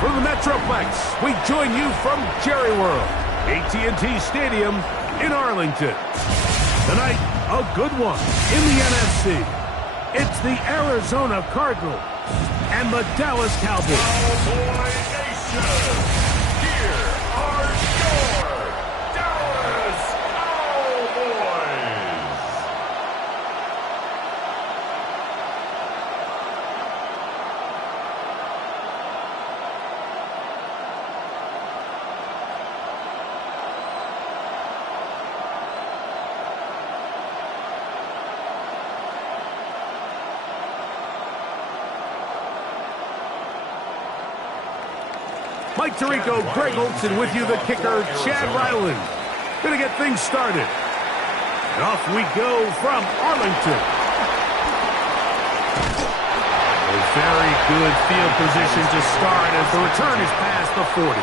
from the Metroplex, we join you from Jerry World, AT&T Stadium in Arlington. Tonight, a good one in the NFC. It's the Arizona Cardinals and the Dallas Cowboys. Cowboy Nation, here are your Dallas Cowboys. Mike Tirico, Greg Olson with you, the kicker, Chad Ryland. Gonna get things started. And off we go from Arlington. A very good field position to start as the return is past the 40.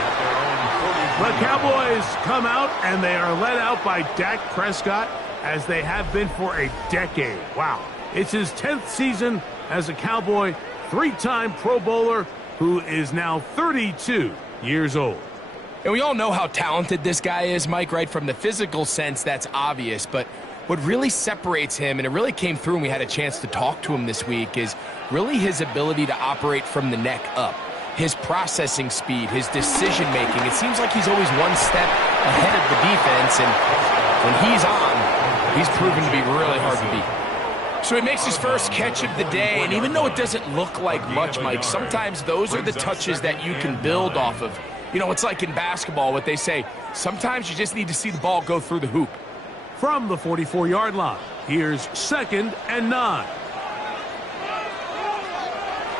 The Cowboys come out and they are led out by Dak Prescott as they have been for a decade. Wow. It's his 10th season as a Cowboy, three-time Pro Bowler who is now 32 years old. And we all know how talented this guy is, Mike, right? From the physical sense, that's obvious. But what really separates him, and it really came through when we had a chance to talk to him this week, is really his ability to operate from the neck up. His processing speed, his decision-making. It seems like he's always one step ahead of the defense, and when he's on, he's proven to be really hard to beat. So he makes his first catch of the day, and even though it doesn't look like much, Mike, sometimes those are the touches that you can build off of. You know, it's like in basketball, what they say, sometimes you just need to see the ball go through the hoop. From the 44-yard line, here's 2nd and 9.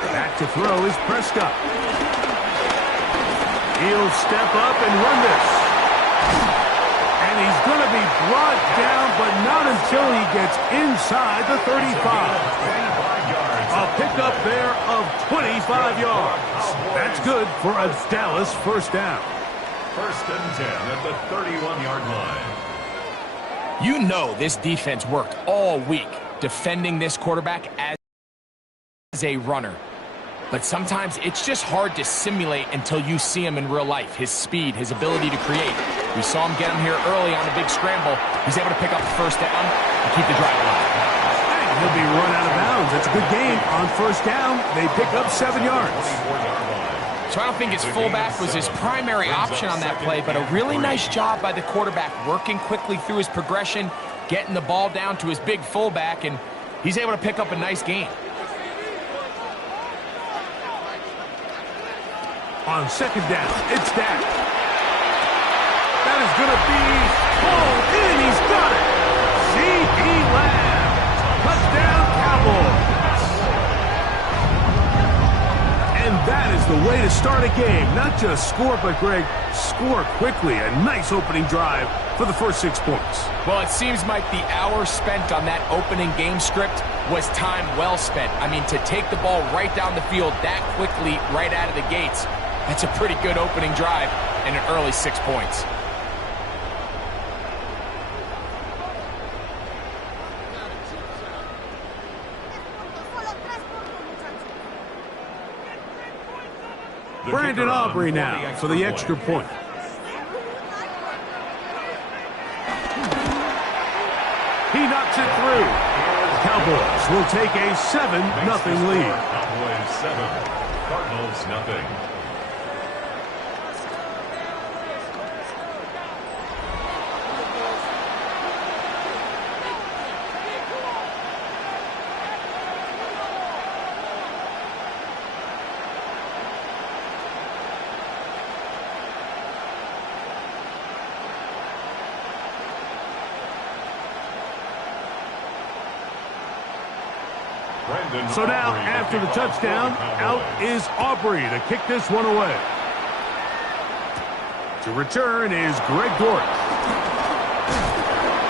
Back to throw is Prescott. He'll step up and run this. And he's going to be brought down, but not until he gets inside the 35. A pickup there of 25 yards. That's good for a Dallas first down. 1st and 10 at the 31-yard line. You know this defense worked all week defending this quarterback as a runner. But sometimes it's just hard to simulate until you see him in real life. His speed, his ability to create. We saw him get him here early on a big scramble. He's able to pick up the first down and keep the drive alive. And he'll be run out of bounds. That's a good game. On first down, they pick up 7 yards. So I don't think his fullback was his primary option on that play, but a really nice job by the quarterback working quickly through his progression, getting the ball down to his big fullback, and he's able to pick up a nice gain. On 2nd down, it's Dak. That is going to be pulled in. He's got it. C.D. Lamb. Touchdown, Cowboys. And that is the way to start a game. Not just score, but, Greg, score quickly. A nice opening drive for the first 6 points. Well, it seems like the hour spent on that opening game script was time well spent. I mean, to take the ball right down the field that quickly right out of the gates, that's a pretty good opening drive and an early 6 points. Brandon Aubrey now for the extra point. He knocks it through. Cowboys will take a 7-0 lead. Cowboys 7, Cardinals nothing. So now, after the touchdown, out is Aubrey to kick this one away. To return is Greg Dortch.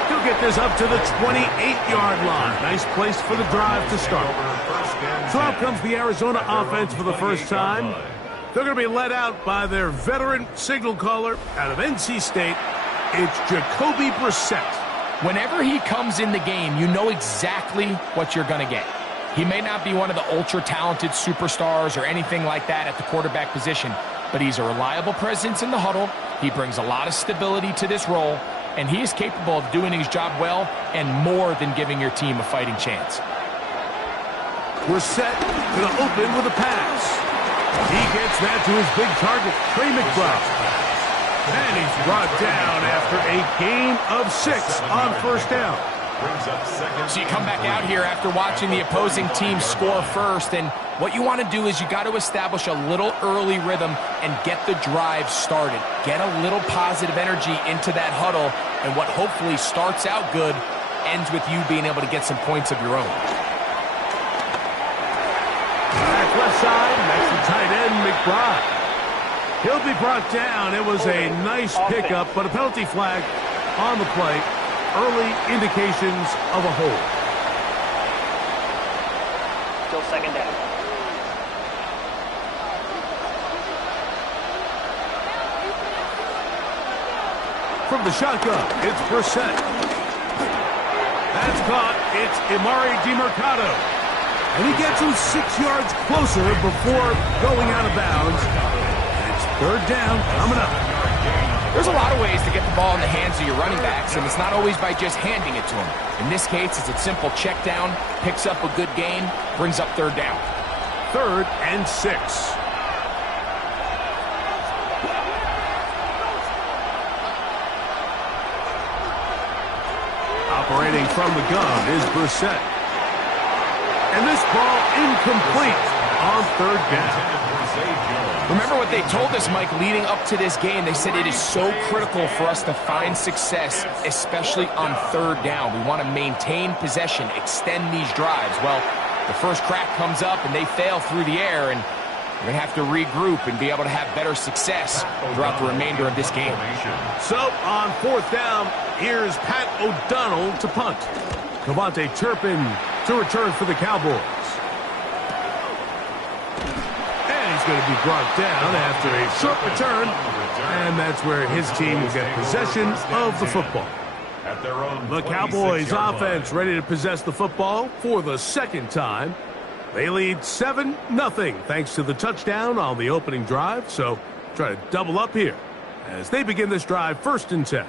He'll get this up to the 28-yard line. Nice place for the drive to start. So out comes the Arizona offense for the first time. They're going to be led out by their veteran signal caller out of NC State. It's Jacoby Brissett. Whenever he comes in the game, you know exactly what you're going to get. He may not be one of the ultra-talented superstars or anything like that at the quarterback position, but he's a reliable presence in the huddle. He brings a lot of stability to this role, and he is capable of doing his job well and more than giving your team a fighting chance. We're set, going to open with a pass. He gets that to his big target, Trey McBride. And he's brought down after a gain of 6 on first down. So you come back out here after watching the opposing team score first, and what you want to do is you got to establish a little early rhythm and get the drive started. Get a little positive energy into that huddle, and what hopefully starts out good ends with you being able to get some points of your own. Back left side, that's the tight end, McBride. He'll be brought down. It was a nice pickup, but a penalty flag on the play. Early indications of a hold. Still second down. From the shotgun, it's Brissett. That's caught. It's Emari DeMercado. And he gets him 6 yards closer before going out of bounds. It's third down coming up. There's a lot of ways to get the ball in the hands of your running backs, and it's not always by just handing it to them. In this case, it's a simple check down, picks up a good gain, brings up third down. 3rd and 6. Operating from the gun is Brissett. And this ball incomplete on third down. Remember what they told us, Mike, leading up to this game. They said it is so critical for us to find success, especially on third down. We want to maintain possession, extend these drives. Well, the first crack comes up and they fail through the air, and we're going to have to regroup and be able to have better success throughout the remainder of this game. So, on 4th down, here's Pat O'Donnell to punt. Cavante Turpin to return for the Cowboys. Going to be brought down after a short return, and that's where his team will get possession of the football. The Cowboys offense ready to possess the football for the second time. They lead 7-0 thanks to the touchdown on the opening drive, so try to double up here as they begin this drive 1st and 10.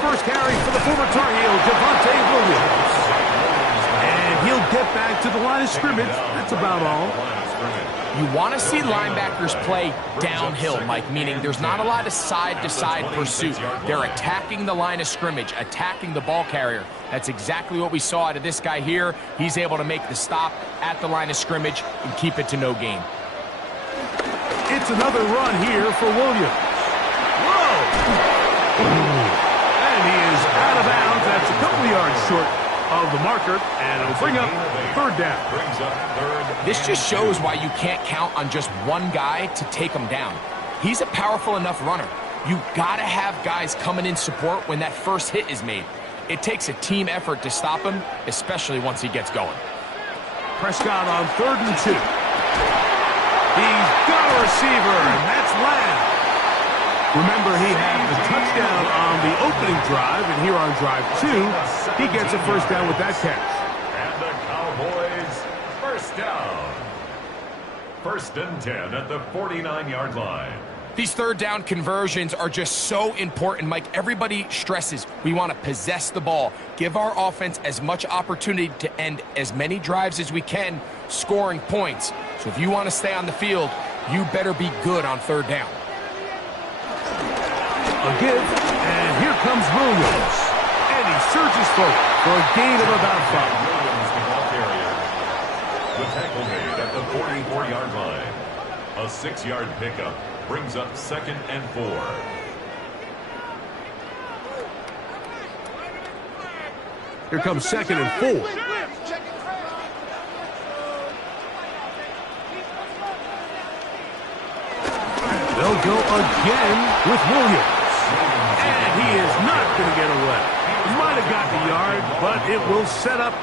First carry for the former Tar Heel, Javonte Williams. And he'll get back to the line of scrimmage. That's about all. You want to see linebackers play downhill, Mike, meaning there's not a lot of side-to-side pursuit. They're attacking the line of scrimmage, attacking the ball carrier. That's exactly what we saw out of this guy here. He's able to make the stop at the line of scrimmage and keep it to no gain. It's another run here for Williams. Whoa! He is out of bounds. That's a couple of yards short of the marker, and it'll bring up third down. This just shows why you can't count on just one guy to take him down. He's a powerful enough runner. You got to have guys coming in support when that first hit is made. It takes a team effort to stop him, especially once he gets going. Prescott on 3rd and 2. He's got a receiver, and that's Lamb. Remember, he had the touchdown on the opening drive, and here on drive 2, he gets a first down with that catch. And the Cowboys, first down. 1st and 10 at the 49-yard line. These third down conversions are just so important, Mike. Everybody stresses we want to possess the ball, give our offense as much opportunity to end as many drives as we can, scoring points. So if you want to stay on the field, you better be good on third down. A give, and here comes Williams. And he surges forward for a gain of about 5. Williams, the ball carrier. The tackle made at the 44-yard line. A 6-yard pickup brings up 2nd and 4. Here comes 2nd and 4. They'll go again with Williams. And he is not going to get away. He might have gotten a yard, but it will set up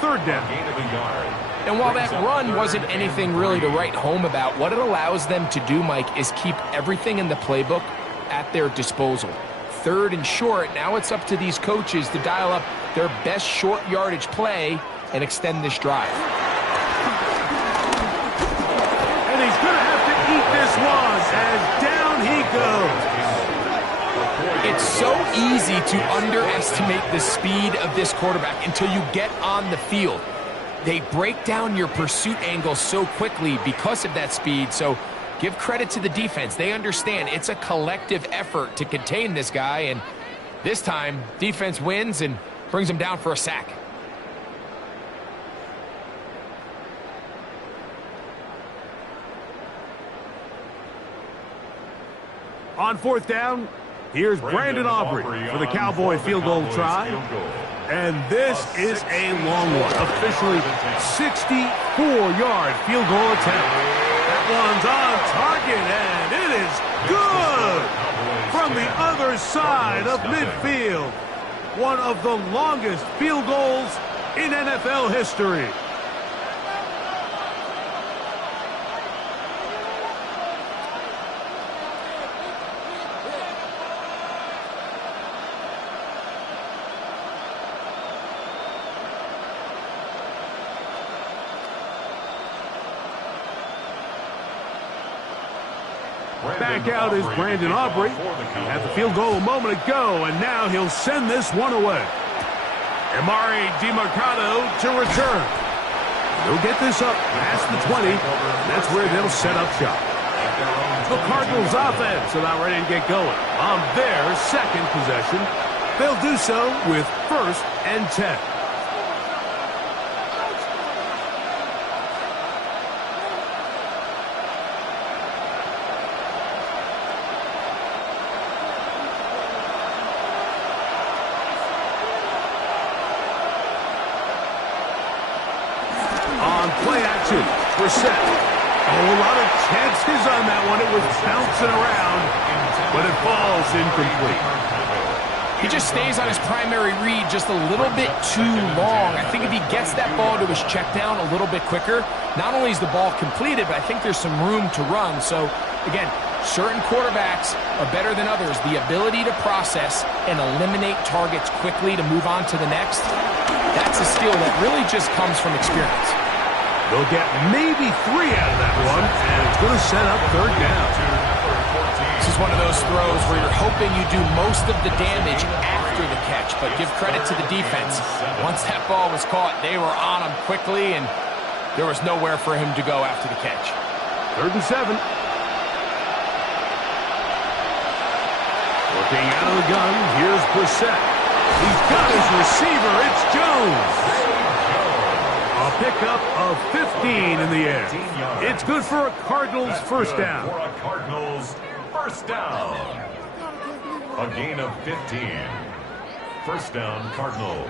third down. Gain of a yard. And while that run wasn't anything really to write home about, what it allows them to do, Mike, is keep everything in the playbook at their disposal. 3rd and short. Now it's up to these coaches to dial up their best short yardage play and extend this drive. And he's going to have to eat this one as down he goes. It's so easy to underestimate the speed of this quarterback until you get on the field. They break down your pursuit angle so quickly because of that speed. So give credit to the defense. They understand it's a collective effort to contain this guy. And this time, defense wins and brings him down for a sack. On 4th down, here's Brandon Aubrey for the Cowboy field goal try. And this is a long one. Officially 64-yard field goal attempt. That one's on target, and it is good from the other side of midfield. One of the longest field goals in NFL history. Back out is Brandon Aubrey. He had the field goal a moment ago, and now he'll send this one away. Amari DiMercado to return. He'll get this up past the 20. That's where they'll set up shop. The Cardinals offense about ready to get going on their 2nd possession. They'll do so with 1st and 10. Brissett. A whole lot of chances on that one. It was bouncing around, but it falls incomplete. He just stays on his primary read just a little bit too long. I think if he gets that ball to his check down a little bit quicker, not only is the ball completed, but I think there's some room to run. So, again, certain quarterbacks are better than others. The ability to process and eliminate targets quickly to move on to the next, that's a skill that really just comes from experience. They'll get maybe 3 out of that one, and it's going to set up 3rd down. This is one of those throws where you're hoping you do most of the damage after the catch, but give credit to the defense. Once that ball was caught, they were on him quickly, and there was nowhere for him to go after the catch. 3rd and 7. Looking out of the gun, here's Brissett. He's got his receiver. It's Jones. A pickup of 15 in the air. It's good for a Cardinals 1st down. For a Cardinals 1st down. A gain of 15. 1st down, Cardinals.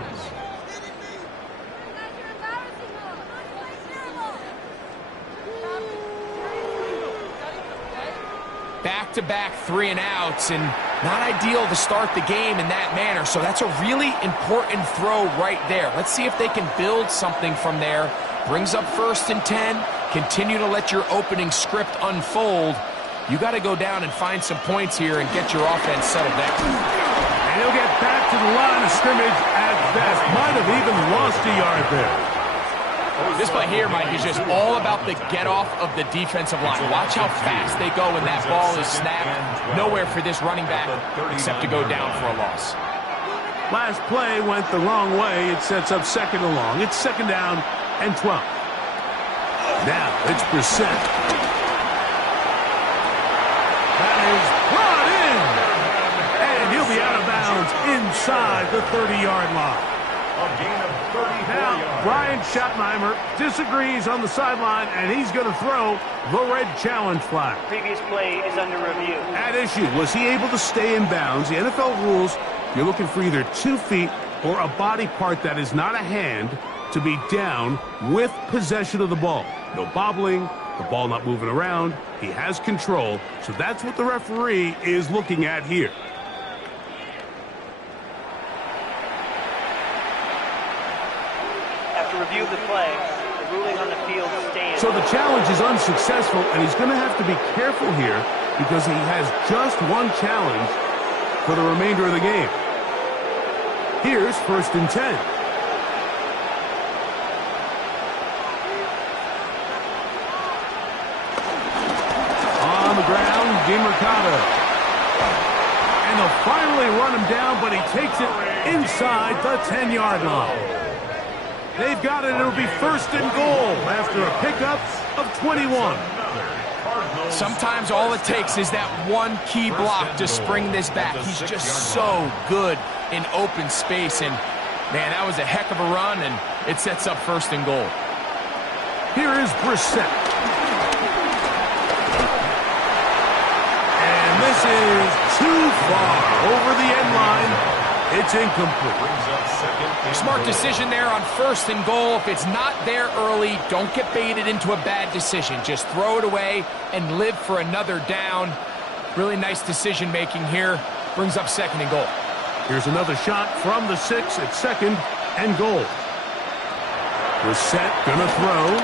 Back-to-back 3-and-outs, and not ideal to start the game in that manner. So that's a really important throw right there. Let's see if they can build something from there. Brings up 1st and 10. Continue to let your opening script unfold. You got to go down and find some points here and get your offense settled down. And he'll get back to the line of scrimmage at best. Might have even lost a yard there. This play here, Mike, is just all about the get-off of the defensive line. Watch how fast they go when that ball is snapped. Nowhere for this running back except to go down for a loss. Last play went the wrong way. It sets up 2nd and long. It's 2nd down and 12. Now it's Brissett. That is brought in. And he'll be out of bounds inside the 30-yard line. A gain of 34 Now, yards. Brian Schottenheimer disagrees on the sideline, and he's going to throw the red challenge flag. Previous play is under review. At issue, was he able to stay in bounds? The NFL rules, you're looking for either 2 feet or a body part that is not a hand to be down with possession of the ball. No bobbling, the ball not moving around. He has control, so that's what the referee is looking at here. After review of the play, the ruling on the field stands. So the challenge is unsuccessful, and he's going to have to be careful here because he has just one challenge for the remainder of the game. Here's 1st and 10. On the ground, DeMercado. And they'll finally run him down, but he takes it inside the 10-yard line. They've got it. It'll be 1st and goal after a pickup of 21. Sometimes all it takes is that one key block to spring this back. He's just so good in open space. And, man, that was a heck of a run, and it sets up 1st and goal. Here is Brissett. And this is too far over the end line. It's incomplete. Smart decision there on 1st and goal. If it's not there early, don't get baited into a bad decision. Just throw it away and live for another down. Really nice decision-making here. Brings up 2nd and goal. Here's another shot from the 6 at 2nd and goal. Brissett gonna throw.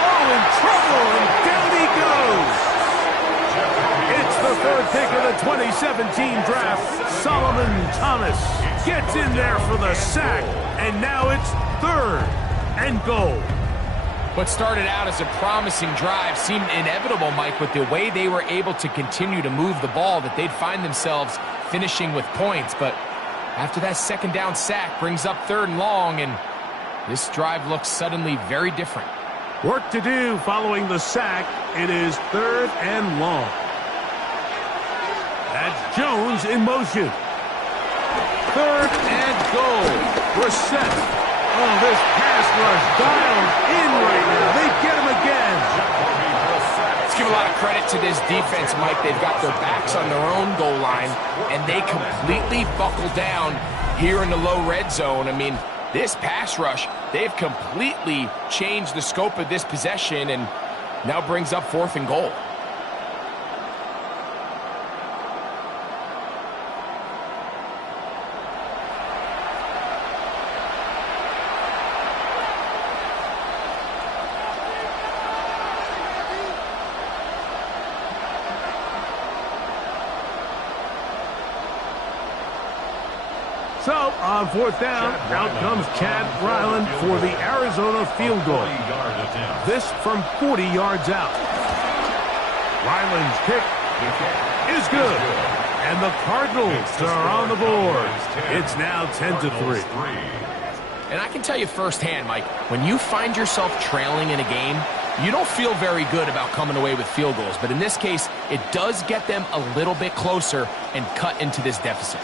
Oh, in trouble, and down he goes. It's the 3rd pick of the 2017 draft. Solomon Thomas gets in there for the sack, and now it's 3rd and goal. What started out as a promising drive seemed inevitable, Mike, with the way they were able to continue to move the ball, that they'd find themselves finishing with points. But after that 2nd down sack brings up 3rd and long, and this drive looks suddenly very different. Work to do following the sack. It is 3rd and long. That's Jones in motion. 3rd and goal. Brissett. Oh, this pass rush dialed in right now. They get him again. Let's give a lot of credit to this defense, Mike. They've got their backs on their own goal line, and they completely buckle down here in the low red zone. I mean, this pass rush, they've completely changed the scope of this possession, and now brings up 4th and goal. So, on 4th down, out comes Chad Ryland for the Arizona field goal. This from 40 yards out. Ryland's kick is good. And the Cardinals are on the board. It's now 10-3. And I can tell you firsthand, Mike, when you find yourself trailing in a game, you don't feel very good about coming away with field goals. But in this case, it does get them a little bit closer and cut into this deficit.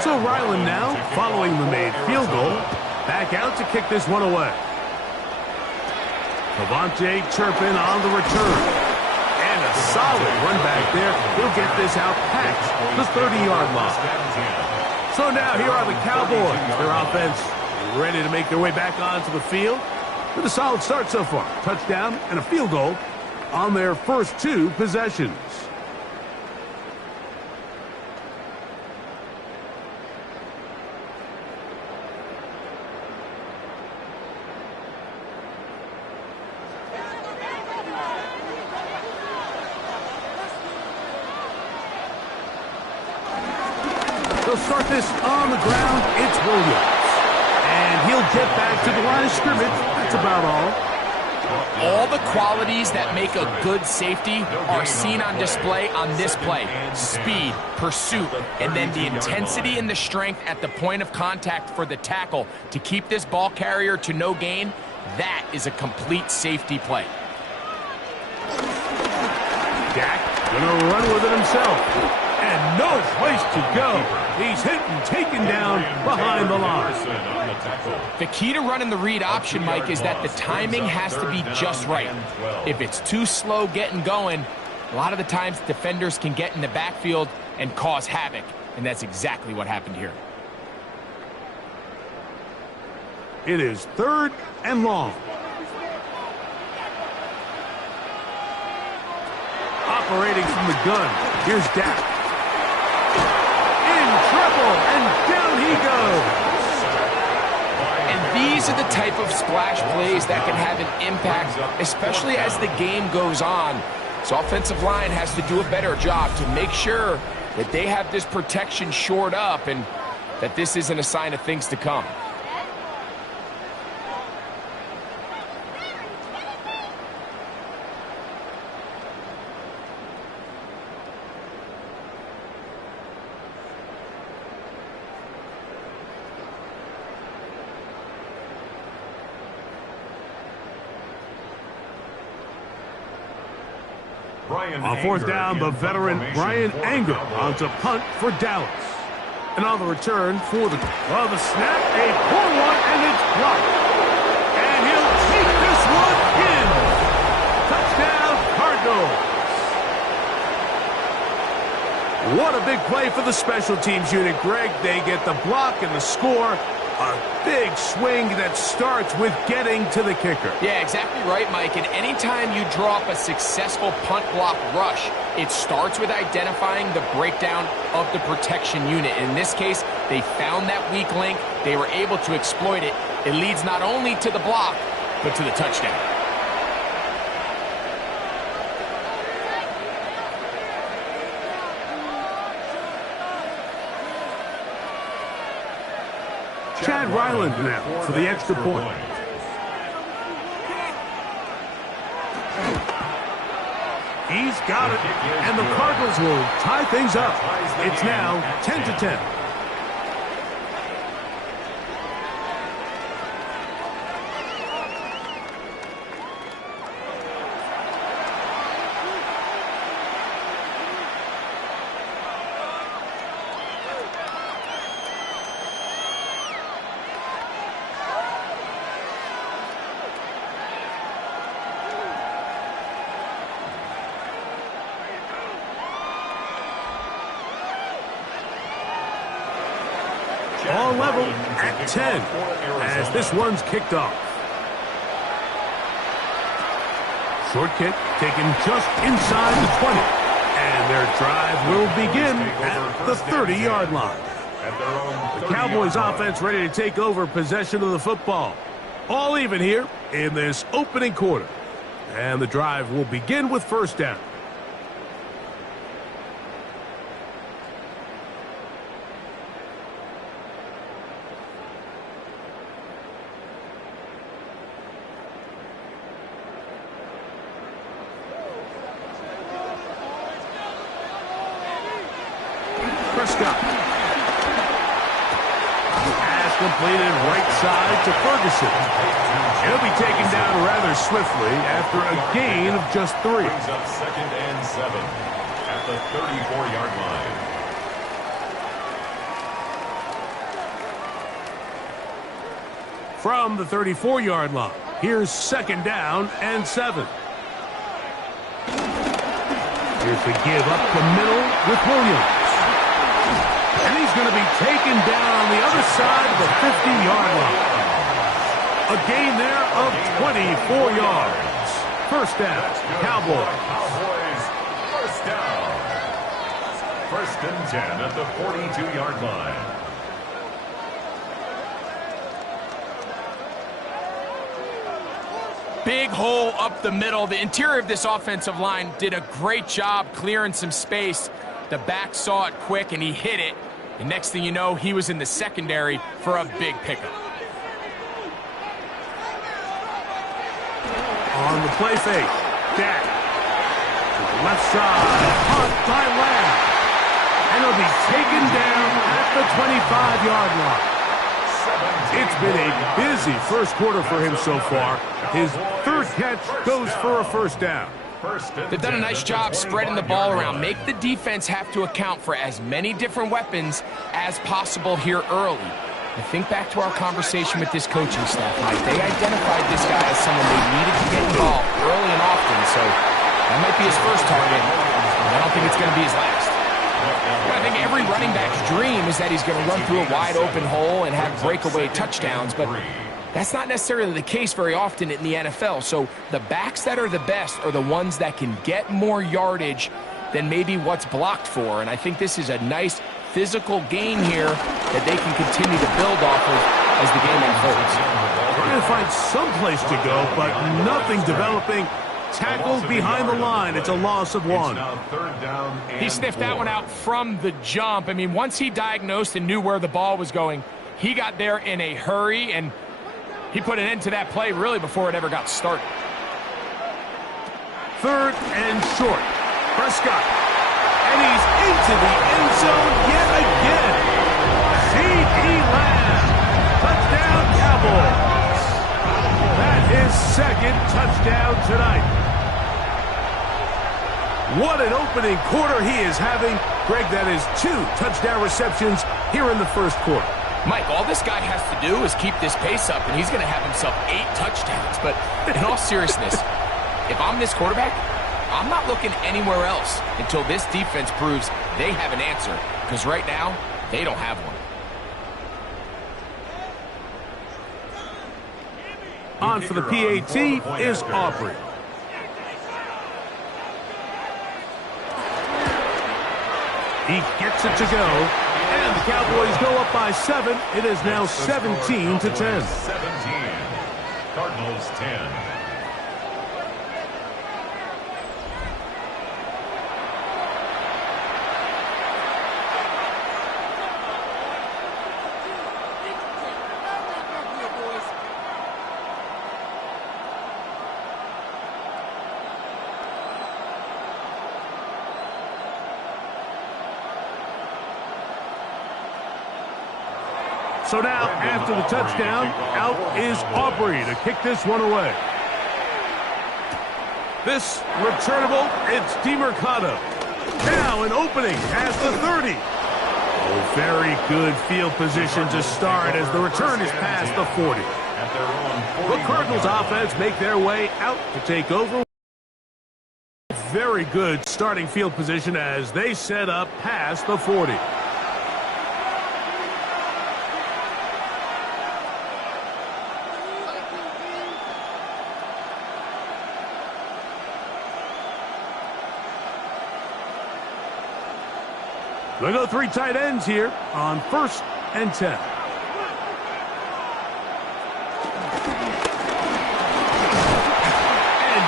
So Ryland now, following the made field goal, back out to kick this one away. Devontae Turpin on the return. And a solid run back there. He'll get this out past the 30-yard line. So now here are the Cowboys. Their offense ready to make their way back onto the field with a solid start so far. Touchdown and a field goal on their first 2 possessions. They'll start this on the ground. It's Williams. And he'll get back to the line of scrimmage. That's about all. All the qualities that make a good safety are seen on display on this play. Speed, pursuit, and then the intensity and the strength at the point of contact for the tackle to keep this ball carrier to no gain. That is a complete safety play. Dak gonna run with it himself. And no place to go. He's hit and taken down behind the line. The key to running the read option, Mike, is that the timing has to be just right. If it's too slow getting going, a lot of the times defenders can get in the backfield and cause havoc. And that's exactly what happened here. It is 3rd and long. Operating from the gun. Here's Dak. these are the type of splash plays that can have an impact, especially as the game goes on. So offensive line has to do a better job to make sure that they have this protection shored up and that this isn't a sign of things to come. On fourth down, the veteran Brian Anger onto punt for Dallas. And on the return for the snap, a poor one, and it's blocked. And he'll take this one in. Touchdown, Cardinals. What a big play for the special teams unit, Greg. They get the block and the score. A big swing that starts with getting to the kicker. Yeah, exactly right, Mike. And anytime you draw up a successful punt block rush, it starts with identifying the breakdown of the protection unit. In this case, they found that weak link. They were able to exploit it. It leads not only to the block, but to the touchdown. Chad Ryland now for the extra point. He's got it, and the Cardinals will tie things up. It's now 10-10. All level at 10 as this one's kicked off. Short kick taken just inside the 20. And their drive will begin at the 30-yard line. The Cowboys offense ready to take over possession of the football. All even here in this opening quarter. And the drive will begin with first down. Prescott. Pass completed right side to Ferguson. He'll be taken down rather swiftly after a gain of just 3. Brings up 2nd and 7 at the 34-yard line. From the 34-yard line, here's 2nd down and 7. Here's the give up the middle with Williams. And he's going to be taken down on the other side of the 50-yard line. A gain there of 24 yards. First down, Cowboys. First down. 1st and 10 at the 42-yard line. Big hole up the middle. The interior of this offensive line did a great job clearing some space. The back saw it quick, and he hit it. And next thing you know, he was in the secondary for a big pickup. On the play fake, Dak. To the left side, punt by Lamb. And he'll be taken down at the 25-yard line. It's been a busy first quarter for him so far. His 3rd catch goes for a first down. They've done a nice job spreading the ball around. Make the defense have to account for as many different weapons as possible here early. I think back to our conversation with this coaching staff, Mike. They identified this guy as someone they needed to get involved early and often, so that might be his first target. I don't think it's going to be his last. I think every running back's dream is that he's going to run through a wide-open hole and have breakaway touchdowns, but that's not necessarily the case very often in the NFL. So the backs that are the best are the ones that can get more yardage than maybe what's blocked for. And I think this is a nice physical gain here that they can continue to build off of as the game unfolds. Trying to find some place to go, but nothing developing. Tackled behind the line. It's a loss of 1. He sniffed that one out from the jump. I mean, once he diagnosed and knew where the ball was going, he got there in a hurry, and he put an end to that play really before it ever got started. 3rd and short. Prescott. And he's into the end zone yet again. C.D. Lamb. Touchdown, Cowboys. That is 2nd touchdown tonight. What an opening quarter he is having. Greg, that is 2 touchdown receptions here in the first quarter. Mike, all this guy has to do is keep this pace up, and he's going to have himself 8 touchdowns. But in all seriousness, if I'm this quarterback, I'm not looking anywhere else until this defense proves they have an answer. Because right now, they don't have one. On for the PAT is Aubrey. He gets it to go. And the Cowboys go up by 7. It is now 17-10. 17. Cardinals 10. So now, after the touchdown, out is Aubrey to kick this one away. This returnable, it's DeMercado. Now an opening past the 30. Oh, very good field position to start as the return is past the 40. The Cardinals offense make their way out to take over. Very good starting field position as they set up past the 40. They go 3 tight ends here on 1st and 10. And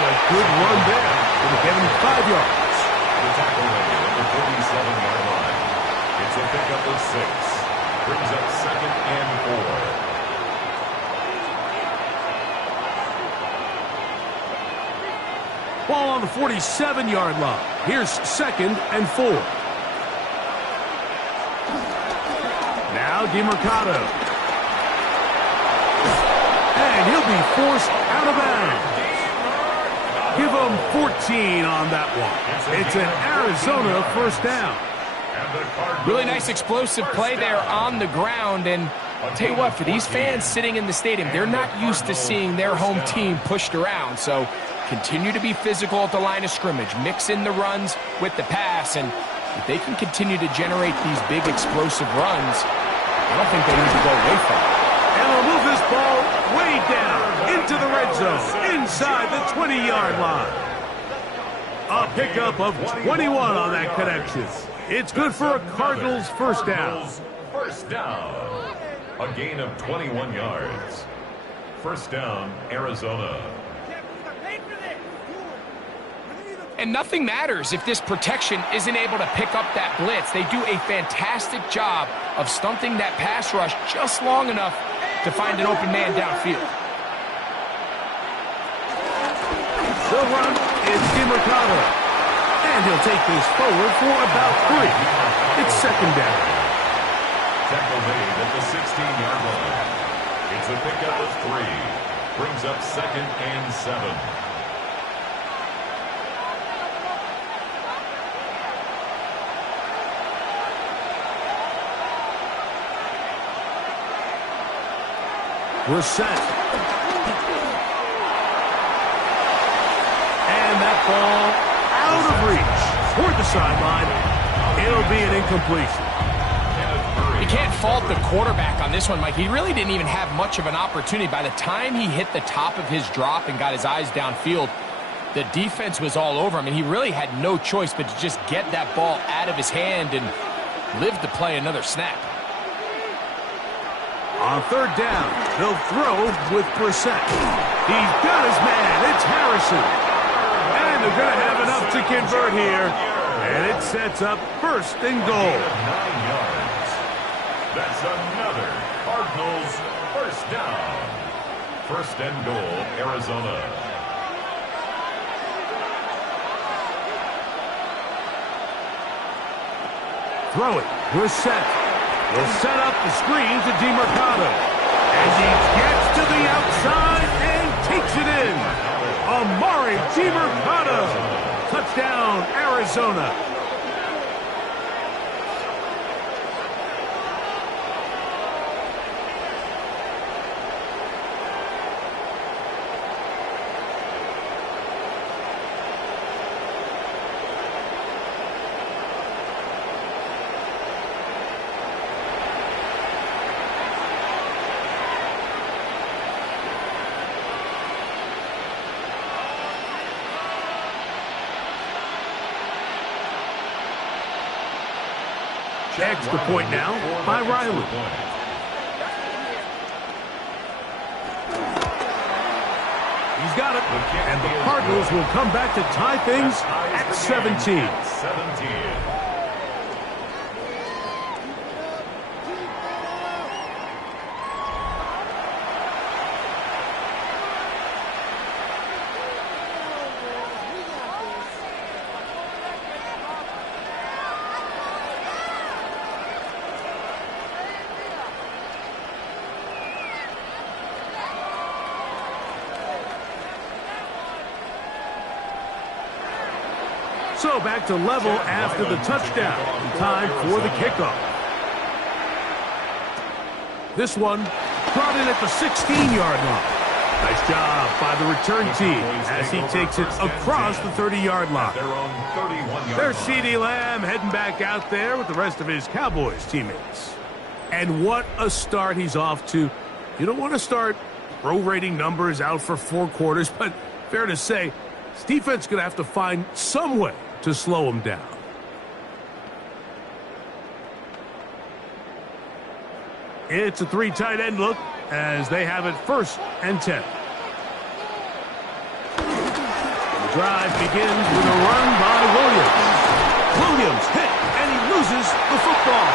a good run there. It'll get him 5 yards. The tackle made at the 47-yard line. It's a pickup of 6. Brings up 2nd and 4. Ball on the 47-yard line. Here's 2nd and 4. Now DeMercado. And he'll be forced out of bounds. Give him 14 on that one. It's an Arizona 1st down. Really nice explosive play there on the ground. And I'll tell you what, for these fans sitting in the stadium, they're not used to seeing their home team pushed around. So continue to be physical at the line of scrimmage. Mix in the runs with the pass. And if they can continue to generate these big explosive runs, I don't think they need to go away from it. And they'll move this ball way down into the red zone, inside the 20-yard line. A pickup of 21 on that connection. It's good for a Cardinals 1st down. 1st down. A gain of 21 yards. 1st down, Arizona. And nothing matters if this protection isn't able to pick up that blitz. They do a fantastic job of stunting that pass rush just long enough to find an open man downfield. The run is DeMercado. And he'll take this forward for about 3. It's 2nd down. Tackle made at the 16-yard line. It's a pickup of 3. Brings up 2nd and 7. We're set. And that ball out of reach toward the sideline. It'll be an incompletion. You can't fault the quarterback on this one, Mike. He really didn't even have much of an opportunity. By the time he hit the top of his drop and got his eyes downfield, the defense was all over him, and he really had no choice but to just get that ball out of his hand and live to play another snap. On third down, they'll throw with Brissett. He's got his man. It's Harrison. And they're going to have enough to convert here. And it sets up first and goal. 9 yards. That's another Cardinals first down. First and goal, Arizona. Throw it. Brissett will set up the screen to DeMarcado. And he gets to the outside and takes it in. Amari DeMarcado. Touchdown, Arizona. Extra point now by Riley. He's got it. And the Cardinals will come back to tie things at 17. So back to level after the touchdown. Time for the kickoff. This one brought in at the 16-yard line. Nice job by the return team as he takes it across the 30-yard line. There's CeeDee Lamb heading back out there with the rest of his Cowboys teammates. And what a start he's off to. You don't want to start prorating numbers out for 4 quarters, but fair to say, this defense is going to have to find some way to slow him down. It's a 3 tight end look as they have it first and 10. The drive begins with a run by Williams. Williams hit and he loses the football.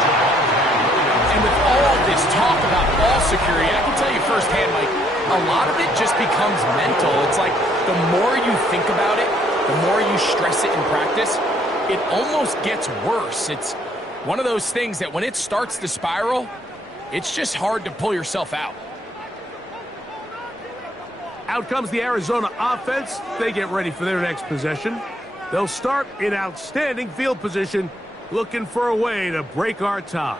And with all this talk about ball security, I can tell you firsthand, Mike, a lot of it just becomes mental. It's like the more you think about it, the more you stress it in practice, it almost gets worse. It's one of those things that when it starts to spiral, it's just hard to pull yourself out. Out comes the Arizona offense. They get ready for their next possession. They'll start in outstanding field position, looking for a way to break our tie.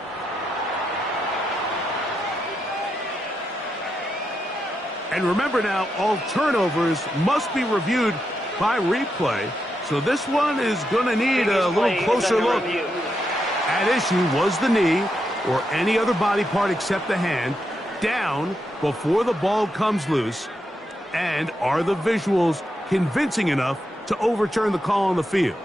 And remember now, all turnovers must be reviewed by replay, so this one is going to need a little closer look. At issue was the knee, or any other body part except the hand, down before the ball comes loose, and are the visuals convincing enough to overturn the call on the field?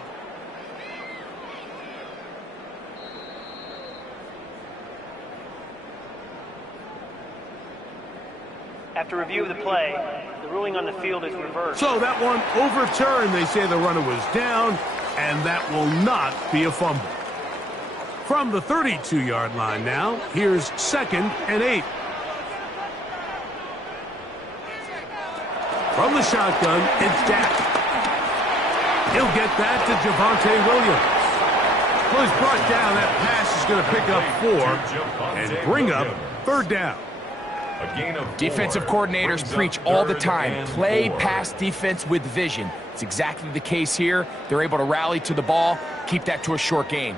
After review of the play, the ruling on the field is reversed. So that one overturned. They say the runner was down, and that will not be a fumble. From the 32-yard line now, here's 2nd and 8. From the shotgun, it's Dak. He'll get that to Javonte Williams. Well, he's brought down. That pass is going to pick up 4 and bring up 3rd down. Defensive coordinators preach all the time, play pass defense with vision. It's exactly the case here. They're able to rally to the ball, keep that to a short game.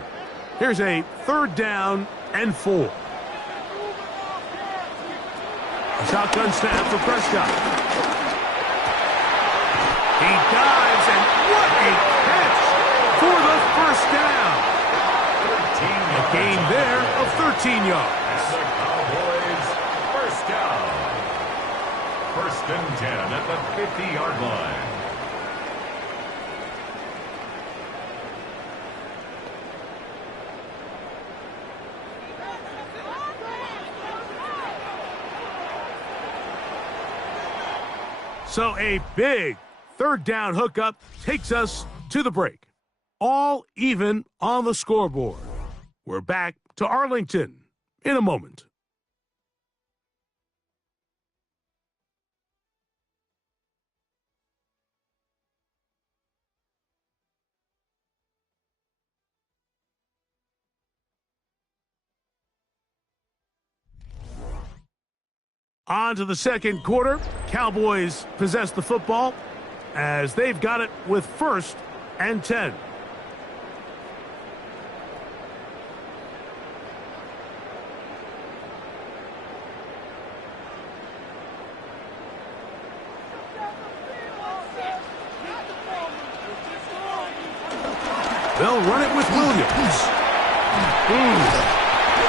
Here's a 3rd down and 4. A shotgun snap for Prescott. He dives, and what a catch for the first down. A gain there of 13 yards. The Cowboys first down. 1st and 10 at the 50-yard line. So a big third down hookup takes us to the break. All even on the scoreboard. We're back to Arlington in a moment. On to the second quarter. Cowboys possess the football as they've got it with 1st and 10. They'll run it with Williams.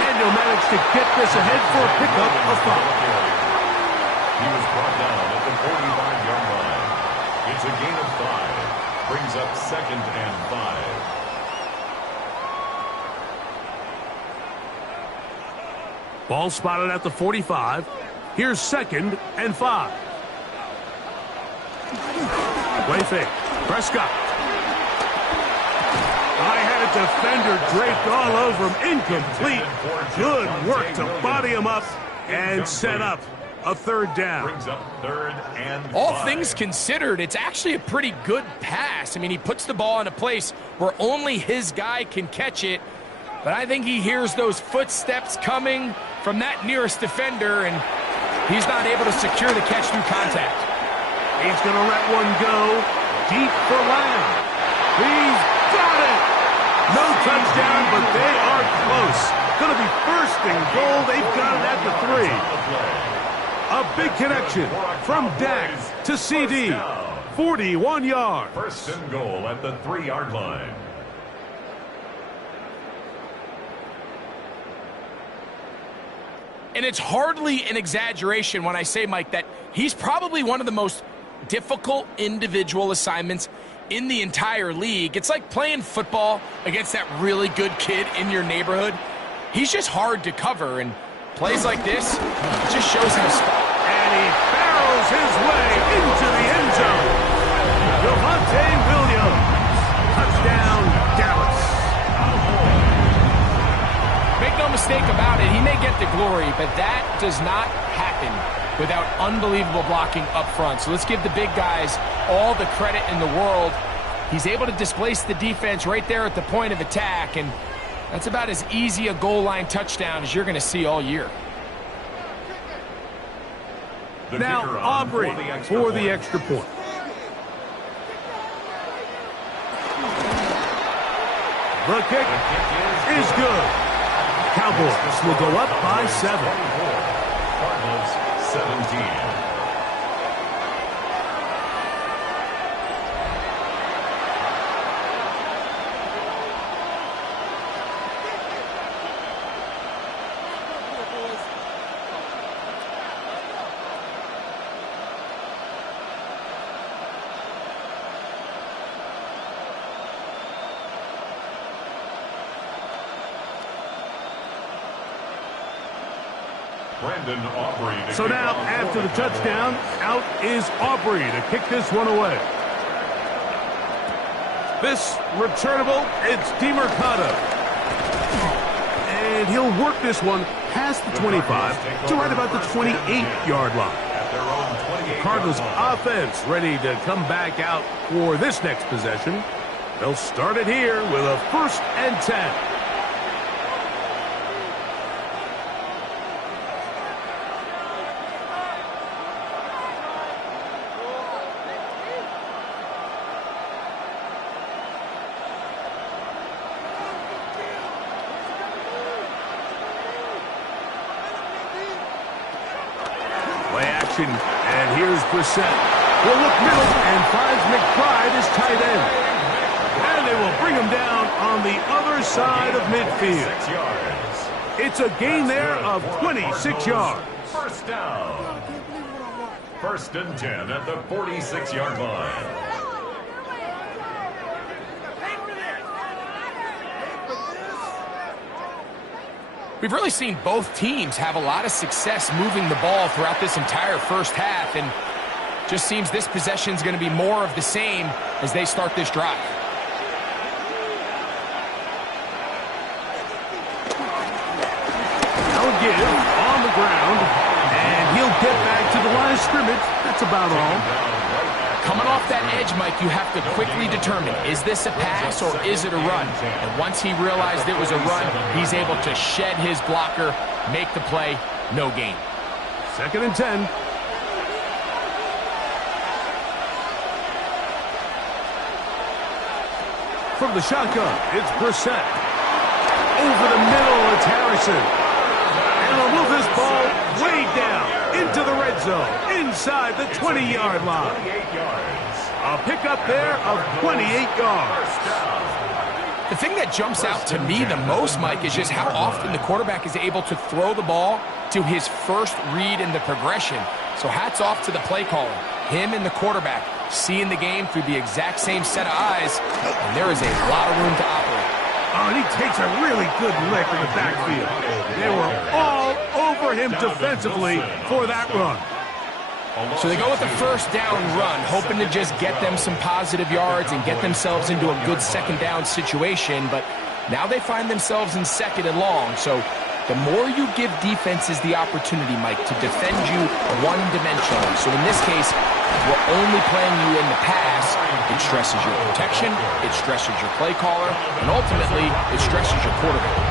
And he'll manage to get this ahead for a pickup of 5. He was brought down at the 45-yard line. It's a gain of 5. Brings up 2nd and 5. Ball spotted at the 45. Here's 2nd and 5. Play fake. Prescott. I had a defender draped all over him. Incomplete. Good work to body him up and set up a 3rd down. Brings up 3rd and 5. All things considered, it's actually a pretty good pass. I mean, he puts the ball in a place where only his guy can catch it. But I think he hears those footsteps coming from that nearest defender, and he's not able to secure the catch through contact. He's going to let one go deep for Lamb. He's got it. No touchdown, but they are close. Going to be 1st and goal. They've got it at the 3. A big connection from Dak to CD. 41 yards. 1st and goal at the 3-yard line. And it's hardly an exaggeration when I say, Mike, that he's probably one of the most difficult individual assignments in the entire league. It's like playing football against that really good kid in your neighborhood. He's just hard to cover, and plays like this just shows him a spot. And he barrels his way into the end zone. Javonte Williams. Touchdown, Dallas. Make no mistake about it, he may get the glory, but that does not happen without unbelievable blocking up front. So let's give the big guys all the credit in the world. He's able to displace the defense right there at the point of attack, and that's about as easy a goal line touchdown as you're going to see all year. Now Aubrey for the extra point. The kick is good. Cowboys will go up by 7. Cardinals 17. So now, after the touchdown, out is Aubrey to kick this one away. This returnable, it's DeMercado. And he'll work this one past the 25 to right about the 28-yard line. The Cardinals offense ready to come back out for this next possession. They'll start it here with a 1st and 10. And here's Brissett. Will look middle and finds McBride as tight end. And they will bring him down on the other side of midfield. It's a gain there of 26 yards. 1st down. 1st and 10 at the 46-yard line. We've really seen both teams have a lot of success moving the ball throughout this entire first half, and Just seems this possession is going to be more of the same as they start this drive. They'll give on the ground, and he'll get back to the line of scrimmage. That's about all. Coming off that edge, Mike, you have to quickly determine, is this a pass or is it a run? And once he realized it was a run, he's able to shed his blocker, make the play, no gain. 2nd and 10. From the shotgun, it's Brissett. Over the middle, it's Harrison. And they'll move this ball way down into the red zone, inside the 20-yard line. A pickup there of 28 yards. The thing that jumps out to me the most, Mike, is just how often the quarterback is able to throw the ball to his first read in the progression. So hats off to the play caller. Him and the quarterback seeing the game through the exact same set of eyes, and there is a lot of room to operate. Oh, and he takes a really good lick in the backfield. They were all over him defensively for that run. So they go with the first down run, hoping to just get them some positive yards and get themselves into a good second down situation, but now they find themselves in 2nd and long. So the more you give defenses the opportunity, Mike, to defend you one-dimensionally. So in this case, we're only playing you in the pass. It stresses your protection, it stresses your play caller, and ultimately, it stresses your quarterback.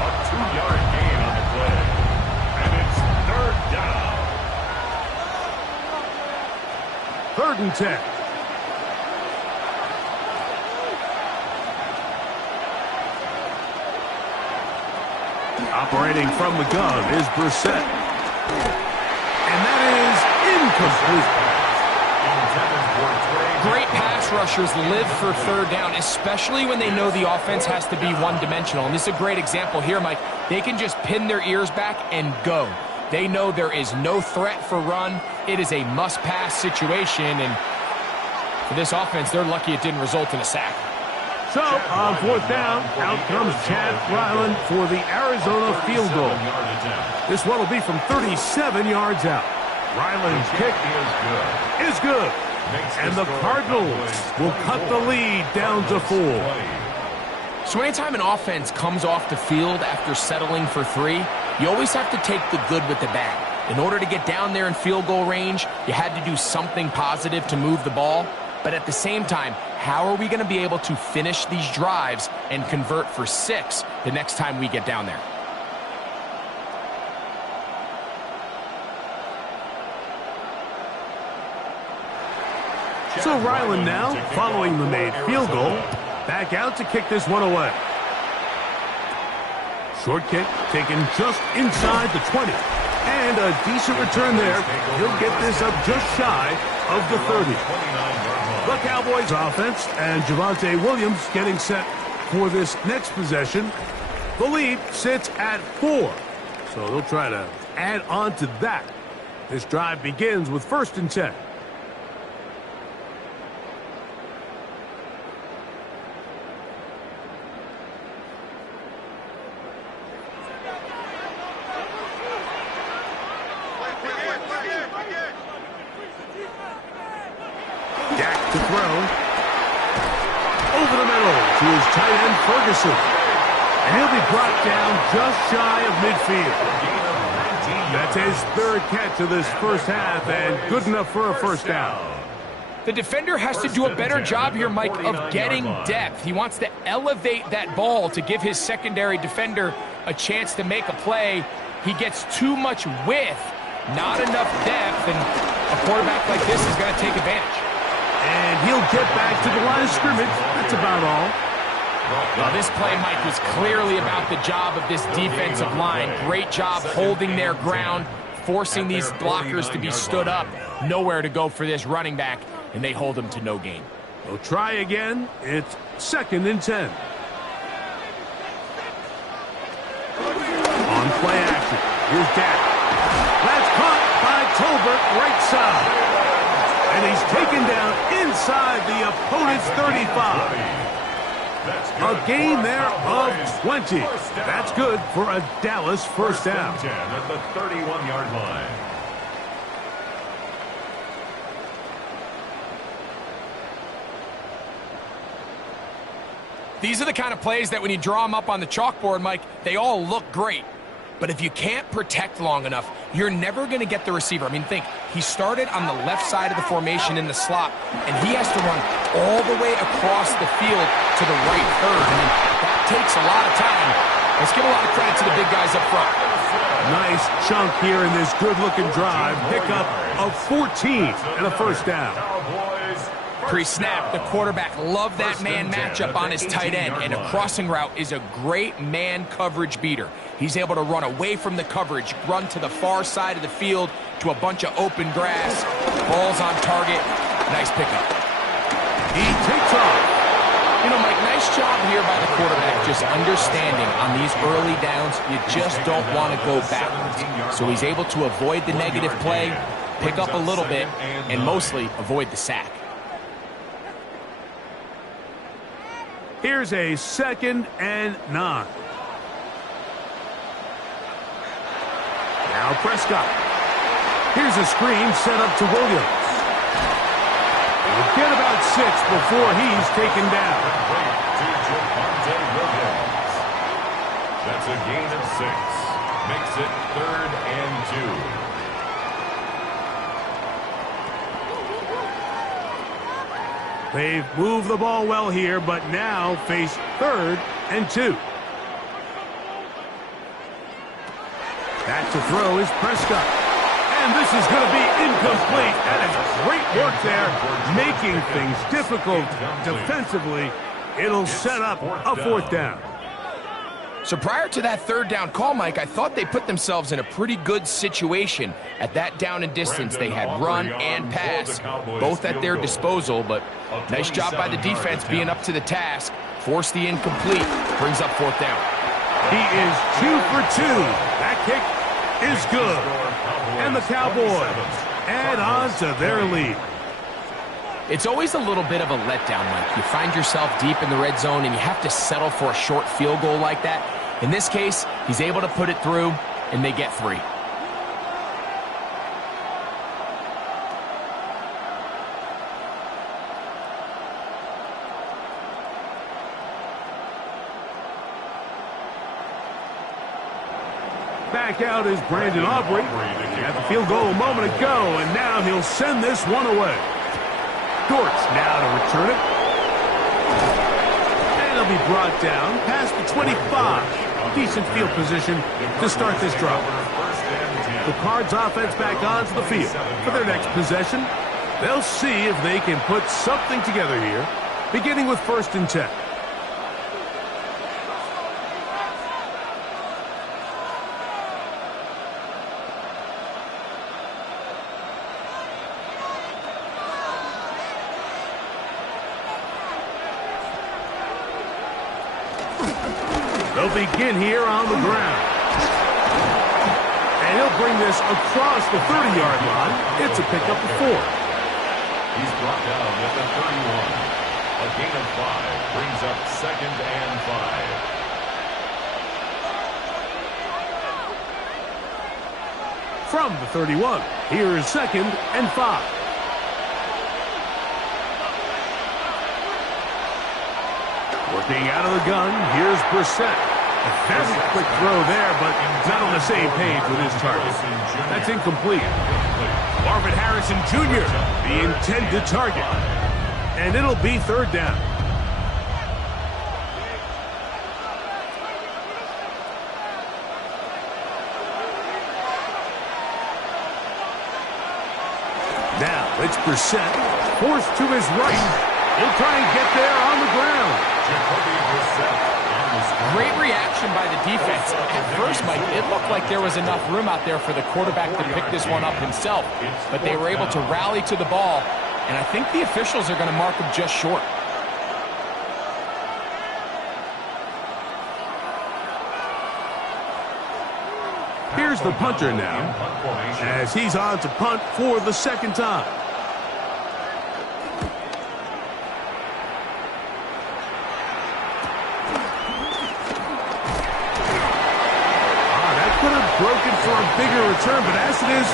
A 2-yard gain on the play. And it's 3rd down. 3rd and 10. Operating from the gun is Brissett. And that is incomplete. Great pass rushers live for 3rd down, especially when they know the offense has to be one-dimensional. And this is a great example here, Mike. They can just pin their ears back and go. They know there is no threat for run. It is a must-pass situation, and for this offense, they're lucky it didn't result in a sack. So, on 4th down, out comes Chad Ryland for the Arizona field goal. This one will be from 37 yards out. Ryland's kick is good. And the Cardinals will cut the lead down to 4. So anytime an offense comes off the field after settling for 3, you always have to take the good with the bad. In order to get down there in field goal range, you had to do something positive to move the ball. But at the same time, how are we going to be able to finish these drives and convert for 6 the next time we get down there? So Ryland now, following the made field goal, back out to kick this one away. Short kick taken just inside the 20. And a decent return there. He'll get this up just shy of the 30. The Cowboys offense and Javonte Williams getting set for this next possession. The lead sits at 4. So they'll try to add on to that. This drive begins with 1st and 10. To throw. Over the middle to his tight end, Ferguson. And he'll be brought down just shy of midfield. That's his 3rd catch of this first half, and good enough for a first down. The defender has to do a better job here, Mike, of getting depth. He wants to elevate that ball to give his secondary defender a chance to make a play. He gets too much width, not enough depth, and a quarterback like this is going to take advantage. And he'll get back to the line of scrimmage. That's about all. Well, this play, Mike, was clearly about the job of this defensive line. Great job holding their ground, forcing these blockers to be stood up. Nowhere to go for this running back, and they hold him to no gain. They'll try again. It's 2nd and 10. On play action, here's Dak. That's caught by Tolbert, right side. And he's taken down inside the opponent's 35. A gain there of 20. That's good for a Dallas first down. 10 at the 31-yard line. These are the kind of plays that when you draw them up on the chalkboard, Mike, they all look great. But if you can't protect long enough, you're never going to get the receiver. I mean, think, he started on the left side of the formation in the slot, and he has to run all the way across the field to the right third. I mean, that takes a lot of time. Let's give a lot of credit to the big guys up front. Nice chunk here in this good-looking drive. Pickup of 14 and a first down. Pre-snap, the quarterback loved that man matchup on his tight end, and a crossing route is a great man coverage beater. He's able to run away from the coverage, run to the far side of the field to a bunch of open grass. Ball's on target. Nice pickup. He takes off. You know, Mike, nice job here by the quarterback, just understanding on these early downs, you just don't want to go backwards. So he's able to avoid the negative play, pick up a little bit, and mostly avoid the sack. Here's a 2nd and 9. Now Prescott. Here's a screen set up to Williams. He'll get about 6 before he's taken down. That's a gain of 6. Makes it 3rd and 2. They've moved the ball well here, but now face 3rd and 2. Back to throw is Prescott. And this is going to be incomplete. That is great work there, making things difficult defensively. It'll set up a 4th down. So prior to that 3rd down call, Mike, I thought they put themselves in a pretty good situation. At that down and distance, they had run and pass, both at their disposal, but nice job by the defense being up to the task. Forced the incomplete, brings up 4th down. He is 2 for 2. That kick is good. And the Cowboys add on to their lead. It's always a little bit of a letdown, Mike. You find yourself deep in the red zone and you have to settle for a short field goal like that. In this case, he's able to put it through, and they get 3. Back out is Brandon Aubrey. He had the field goal a moment ago, and now he'll send this one away. Dortz now to return it. And he'll be brought down past the 25. Decent field position to start this drive. The Cards offense back onto the field for their next possession. They'll see if they can put something together here, beginning with 1st and 10. They'll begin here on the ground. And he'll bring this across the 30-yard line. It's a pickup of 4. He's brought down at the 31. A gain of 5 brings up 2nd and 5. From the 31, here is 2nd and 5. Working out of the gun, here's Brissett. A very quick throw there, but not on the same page with his target. That's incomplete. Marvin Harrison Jr., the intended target. And it'll be 3rd down. Now, it's Brissett, forced to his right. He'll try and get there on the ground. Great reaction by the defense. At first, Mike, it looked like there was enough room out there for the quarterback to pick this one up himself. But they were able to rally to the ball, and I think the officials are going to mark him just short. Here's the punter now, as he's on to punt for the 2nd time. Broken for a bigger return, but as it is,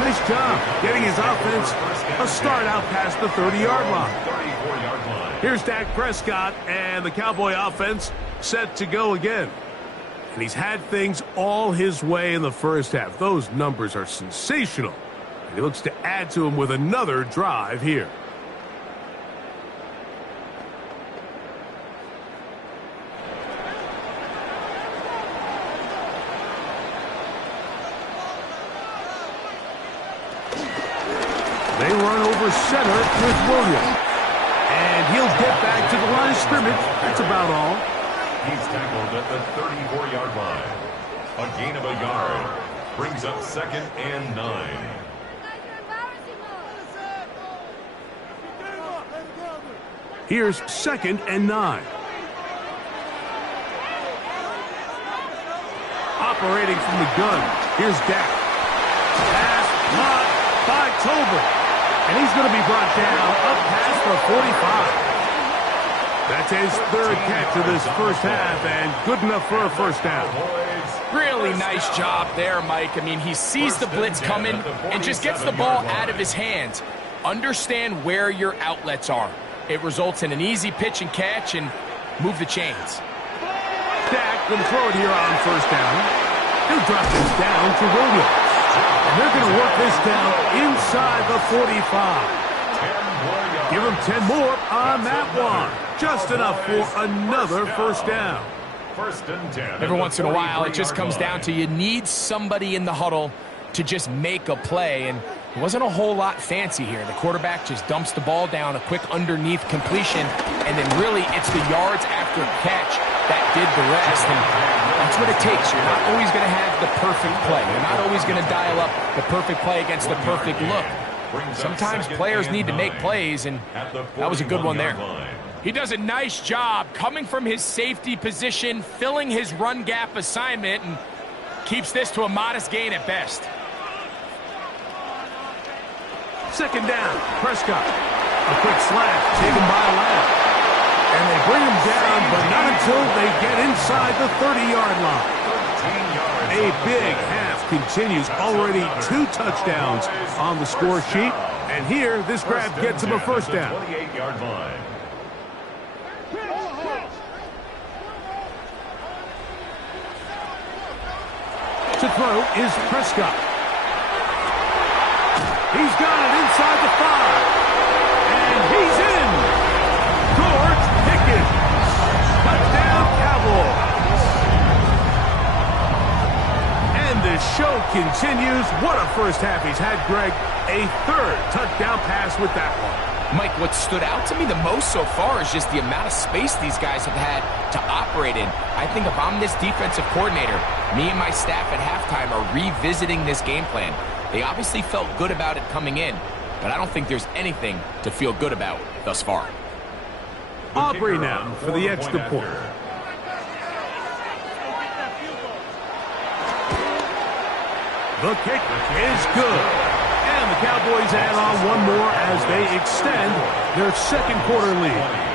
nice job getting his offense a start out past the 30-yard line. 34-yard line. Here's Dak Prescott and the Cowboy offense set to go again. And he's had things all his way in the first half. Those numbers are sensational. And he looks to add to them with another drive here. They run over center with Williams. And he'll get back to the line of scrimmage. That's about all. He's tackled at the 34-yard line. A gain of a yard brings up 2nd and 9. Here's 2nd and 9. Operating from the gun. Here's Dak. Pass blocked by Tolbert. And he's going to be brought down up past the 45. That's his 3rd catch of this first half, and good enough for a first down. Really nice job there, Mike. I mean, he sees the blitz coming and just gets the ball out of his hands. Understand where your outlets are. It results in an easy pitch and catch and move the chains. Dak going to throw it here on first down. He'll drop this down to Williams. And they're going to work this down inside the 45. Give him 10 more on that one. Just enough for another first down. 1st and 10. Every once in a while, it just comes down to you need somebody in the huddle to just make a play, and it wasn't a whole lot fancy here. The quarterback just dumps the ball down, a quick underneath completion, and then really it's the yards after catch that did the rest, and that's what it takes. You're not always going to have the perfect play. You're not always going to dial up the perfect play against the perfect look. Sometimes players need to make plays, and that was a good one there. He does a nice job coming from his safety position, filling his run gap assignment, and keeps this to a modest gain at best. 2nd down, Prescott. A quick slap taken by Lamb. And they bring him down, but not until they get inside the 30-yard line. A big half continues. Already 2 touchdowns on the score sheet. And here, this grab gets him a first down. 28-yard line. To throw is Prescott. He's got it inside the 5. And he's in. George Pickens. Touchdown, Cowboys. And the show continues. What a first half he's had, Greg. A 3rd touchdown pass with that one. Mike, what stood out to me the most so far is just the amount of space these guys have had to operate in. I think if I'm this defensive coordinator, me and my staff at halftime are revisiting this game plan. They obviously felt good about it coming in, but I don't think there's anything to feel good about thus far. Aubrey now for the extra point. The kick is good. And the Cowboys add on one more as they extend their 2nd quarter lead.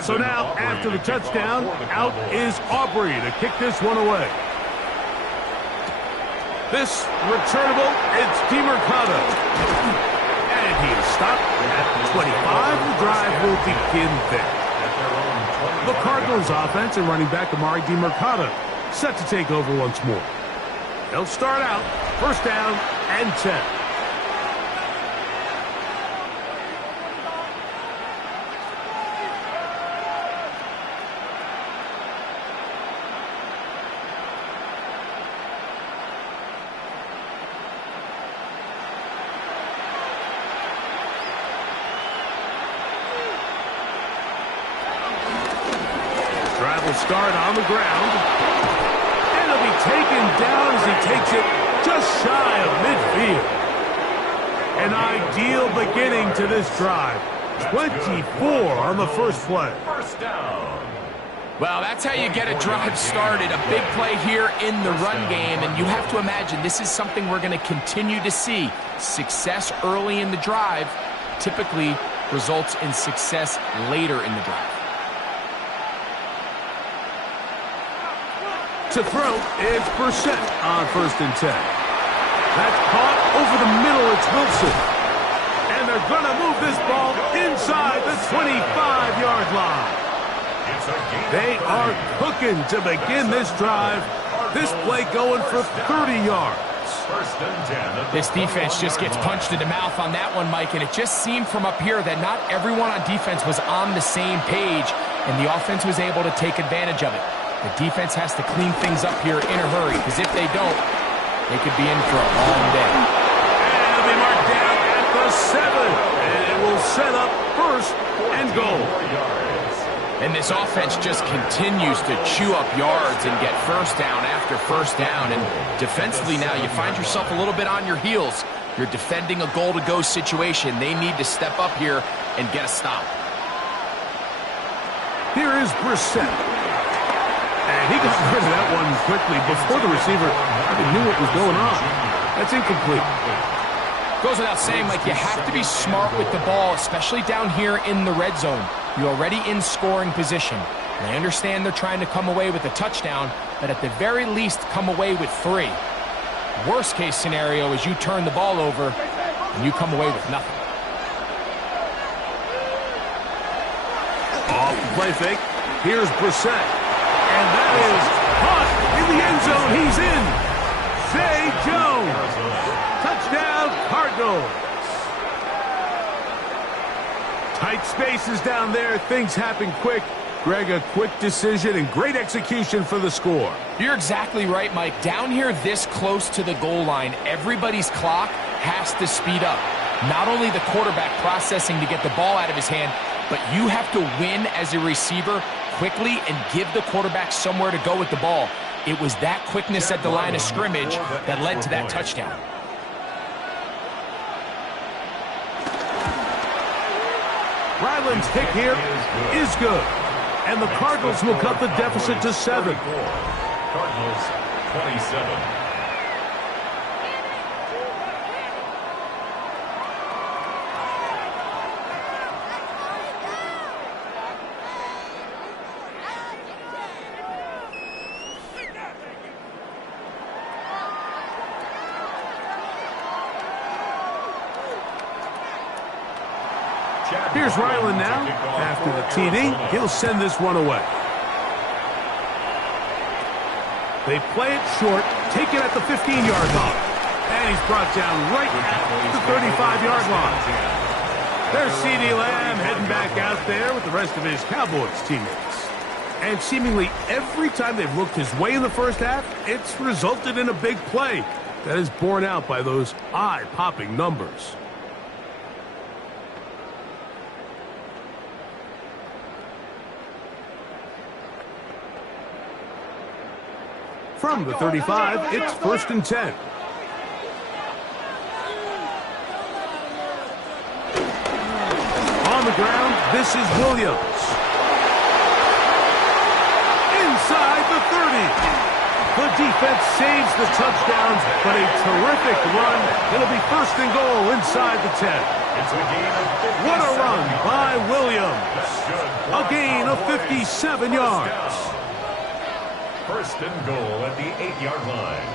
So now, after the touchdown, out is Aubrey to kick this one away. This returnable, it's DeMercado. And he is stopped at 25. The drive will begin there. The Cardinals offense and running back Amari DeMercado set to take over once more. They'll start out first down and 10. Start on the ground, and he'll be taken down as he takes it just shy of midfield. An ideal beginning to this drive. 24 on the first play. First down. Well, that's how you get a drive started. A big play here in the run game, and you have to imagine this is something we're going to continue to see. Success early in the drive typically results in success later in the drive. To throw, it's Brissett on 1st and 10. That's caught over the middle. It's Wilson. And they're going to move this ball inside the 25-yard line. They are cooking to begin this drive. This play going for 30 yards. This defense just gets punched in the mouth on that one, Mike, and it just seemed from up here that not everyone on defense was on the same page, and the offense was able to take advantage of it. The defense has to clean things up here in a hurry, because if they don't, they could be in for a long day. And it'll be marked down at the 7, and it will set up 1st and goal. And this offense just continues to chew up yards and get 1st down after 1st down. And defensively now, you find yourself a little bit on your heels. You're defending a goal-to-go situation. They need to step up here and get a stop. Here is Brissett. And he got rid of that one quickly before the receiver even knew what was going on. That's incomplete. Goes without saying, Mike, you have to be smart with the ball, especially down here in the red zone. You're already in scoring position. And I understand they're trying to come away with a touchdown, but at the very least, come away with 3. Worst case scenario is you turn the ball over and you come away with nothing. Off the play fake. Here's Brissett. And that is caught in the end zone. He's in. Zay Jones. Touchdown, Cardinals. Tight spaces down there. Things happen quick. Greg, a quick decision and great execution for the score. You're exactly right, Mike. Down here this close to the goal line, everybody's clock has to speed up. Not only the quarterback processing to get the ball out of his hand, but you have to win as a receiver quickly and give the quarterback somewhere to go with the ball. It was that quickness at the line of scrimmage that led to that touchdown. Ryland's kick here is good. And the Cardinals will cut the deficit to 7. Cardinals 27. Here's Ryland now. After the TD, he'll send this one away. They play it short, take it at the 15-yard line. And he's brought down right at the 35-yard line. There's C.D. Lamb heading back out there with the rest of his Cowboys teammates. And seemingly every time they've looked his way in the first half, it's resulted in a big play that is borne out by those eye-popping numbers. From the 35, it's 1st and 10. On the ground, this is Williams. Inside the 30. The defense saves the touchdowns, but a terrific run. It'll be 1st and goal inside the 10. What a run by Williams. A gain of 57 yards. 1st and goal at the 8-yard line.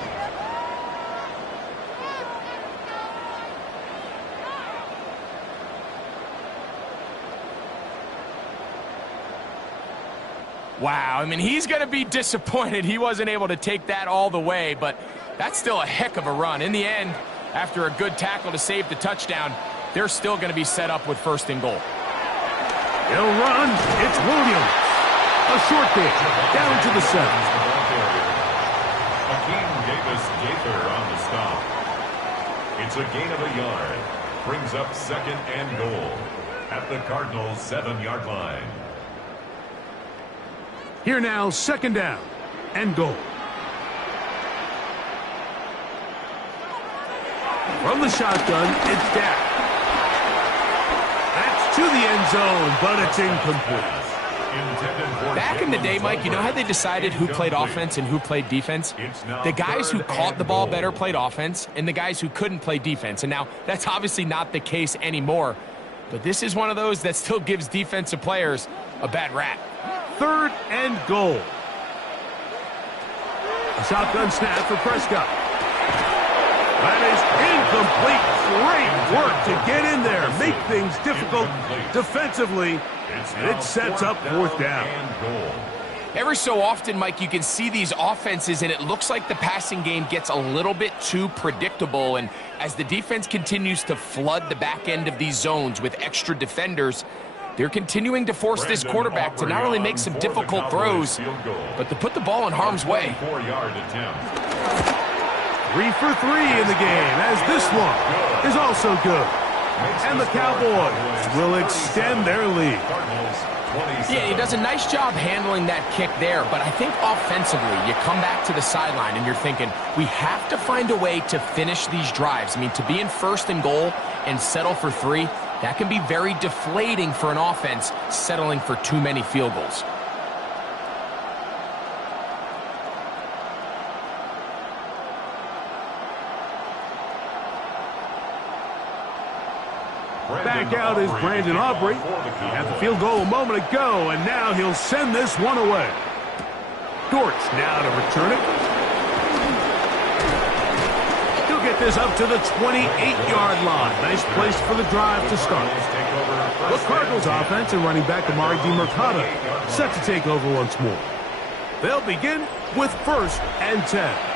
Wow, I mean, he's going to be disappointed he wasn't able to take that all the way, but that's still a heck of a run. In the end, after a good tackle to save the touchdown, they're still going to be set up with 1st and goal. He'll run. It's Williams. A short pitch down to the 7. On the stop. It's a gain of a yard. Brings up 2nd and goal at the Cardinals' 7-yard line. Here now, 2nd down and goal. From the shotgun, it's Dak. That's to the end zone, but it's incomplete. Back in the day, Mike, you know how they decided who played offense and who played defense? The guys who caught the ball better played offense, and the guys who couldn't play defense. And now, that's obviously not the case anymore. But this is one of those that still gives defensive players a bad rap. 3rd and goal. A shotgun snap for Prescott. That is incomplete. Great work to get in there, make things difficult defensively, and it sets up 4th down. Every so often, Mike, you can see these offenses, and it looks like the passing game gets a little bit too predictable. And as the defense continues to flood the back end of these zones with extra defenders, they're continuing to force this quarterback to not only make some difficult throws, but to put the ball in harm's way. 3 for 3 in the game, as this one is also good. And the Cowboys will extend their lead. Yeah, he does a nice job handling that kick there, but I think offensively, you come back to the sideline and you're thinking, we have to find a way to finish these drives. I mean, to be in 1st and goal and settle for 3, that can be very deflating for an offense settling for too many field goals. Back out is Brandon Aubrey. He had the field goal a moment ago, and now he'll send this one away. Dortch now to return it. He'll get this up to the 28-yard line. Nice place for the drive to start. The Cardinals offense and running back Amari DiMercato set to take over once more. They'll begin with 1st and 10.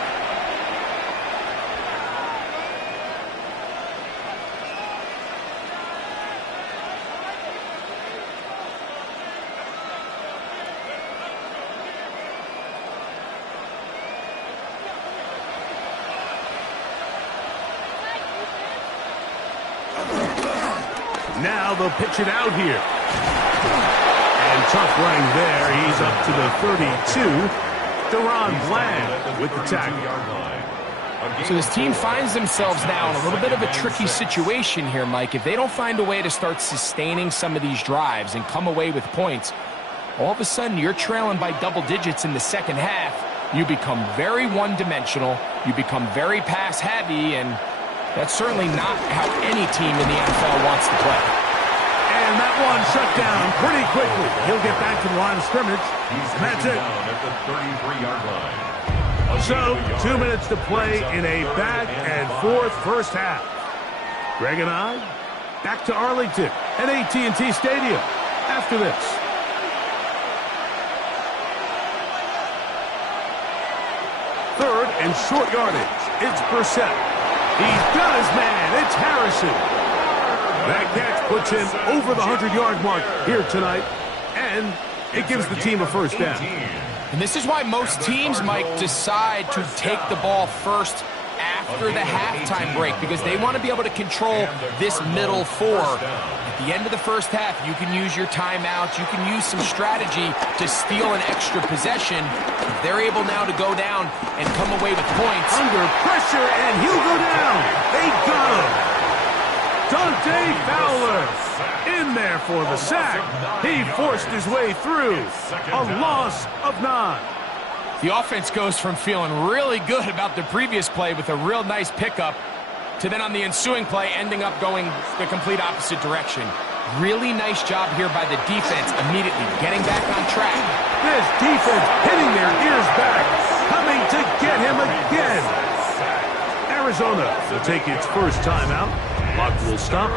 Now they'll pitch it out here. And tough running there. He's up to the 32. Deron Bland with the tackle. So this team finds themselves now in a little bit of a tricky situation here, Mike. If they don't find a way to start sustaining some of these drives and come away with points, all of a sudden you're trailing by double digits in the 2nd half. You become very one-dimensional. You become very pass-heavy, and that's certainly not how any team in the NFL wants to play. And that one shut down pretty quickly. He'll get back to the line of scrimmage. That's it. So, 2 minutes to play in a back-and-forth 1st half. Greg and I, back to Arlington at AT&T Stadium after this. Third and short yardage. It's Brissett. He's got his man. It's Harrison. That catch puts him over the 100-yard mark here tonight, and it gives the team a 1st down. And this is why most teams, Mike, decide to take the ball first after the halftime break, because they want to be able to control this middle 4. At the end of the 1st half, you can use your timeouts. You can use some strategy to steal an extra possession. If they're able now to go down and come away with points. Under pressure, and he'll go down. They got him. Dante Fowler in there for the sack. He forced his way through. A loss of 9. The offense goes from feeling really good about the previous play with a real nice pickup to then on the ensuing play ending up going the complete opposite direction. Really nice job here by the defense immediately getting back on track. This defense hitting their ears back, coming to get him again. Arizona will take its 1st timeout. Clock will stop.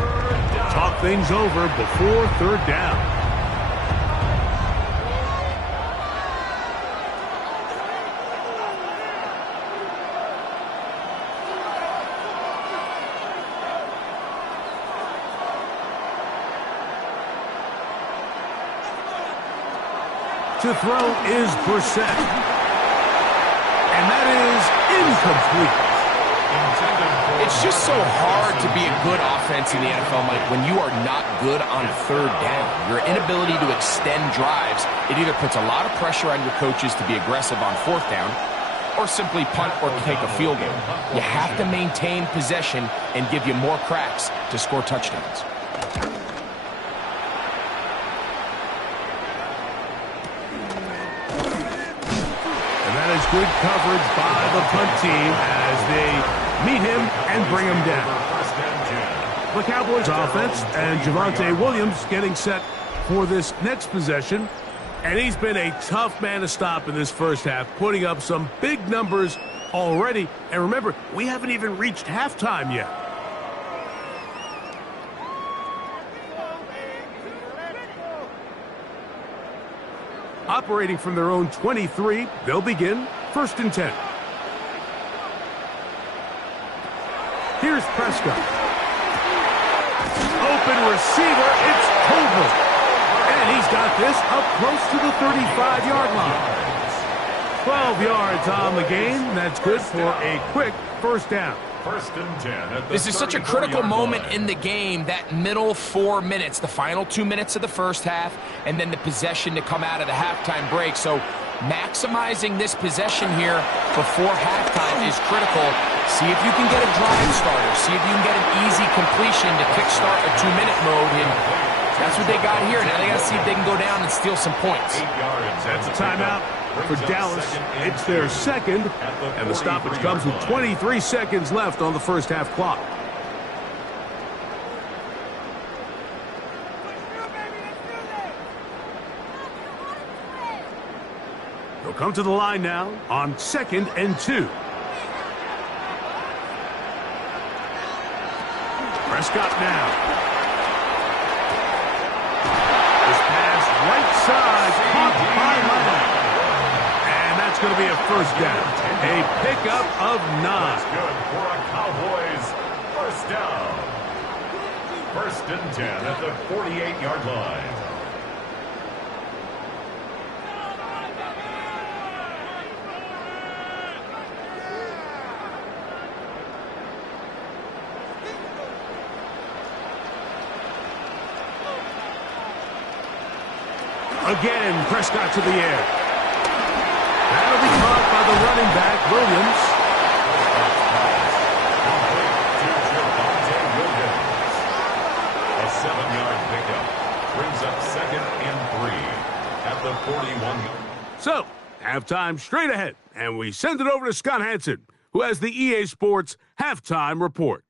Talk things over before 3rd down. To throw is Brissett. And that is incomplete. It's just so hard to be a good offense in the NFL, Mike, when you are not good on 3rd down. Your inability to extend drives, it either puts a lot of pressure on your coaches to be aggressive on 4th down or simply punt or take a field goal. You have to maintain possession and give you more cracks to score touchdowns. Good coverage by the punt team as they meet him and bring him down. The Cowboys offense and Javonte Williams getting set for this next possession. And he's been a tough man to stop in this first half, putting up some big numbers already. And remember, we haven't even reached halftime yet. Operating from their own 23, they'll begin 1st and 10. Here's Prescott. Open receiver, it's Colbert. And he's got this up close to the 35-yard line. 12 yards on the game. That's good for a quick first down. 1st and 10. This is such a critical moment in the game, that middle 4 minutes, the final 2 minutes of the first half, and then the possession to come out of the halftime break. So maximizing this possession here before halftime is critical. See if you can get a drive starter. See if you can get an easy completion to kickstart a 2-minute mode. And that's what they got here. Now they got to see if they can go down and steal some points. That's a timeout for Dallas. It's their second, and the stoppage comes with 23 seconds left on the first half clock. They'll come to the line now on 2nd and 2. Prescott now. This pass right side, caught by Madden. And that's going to be a first down. A pickup of 9. That's good for a Cowboys first down. 1st and 10 at the 48-yard line. Again, Prescott to the air. That'll be caught by the running back, Williams. A 7-yard pickup brings up 2nd and 3 at the 41. So, halftime straight ahead, and we send it over to Scott Hansen, who has the EA Sports Halftime Report.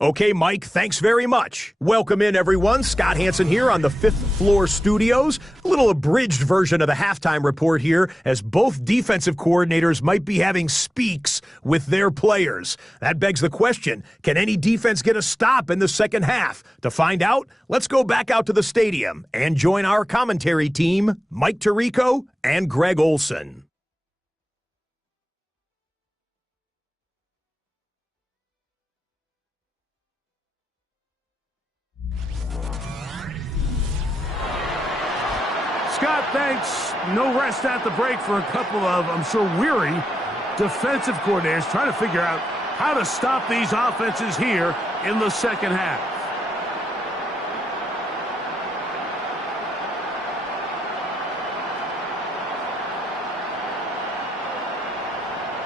Okay, Mike, thanks very much. Welcome in, everyone. Scott Hansen here on the 5th floor studios. A little abridged version of the halftime report here, as both defensive coordinators might be having speaks with their players. That begs the question, can any defense get a stop in the second half? To find out, let's go back out to the stadium and join our commentary team, Mike Tirico and Greg Olson. Scott, thanks. No rest at the break for a couple of, I'm sure, weary defensive coordinators trying to figure out how to stop these offenses here in the second half.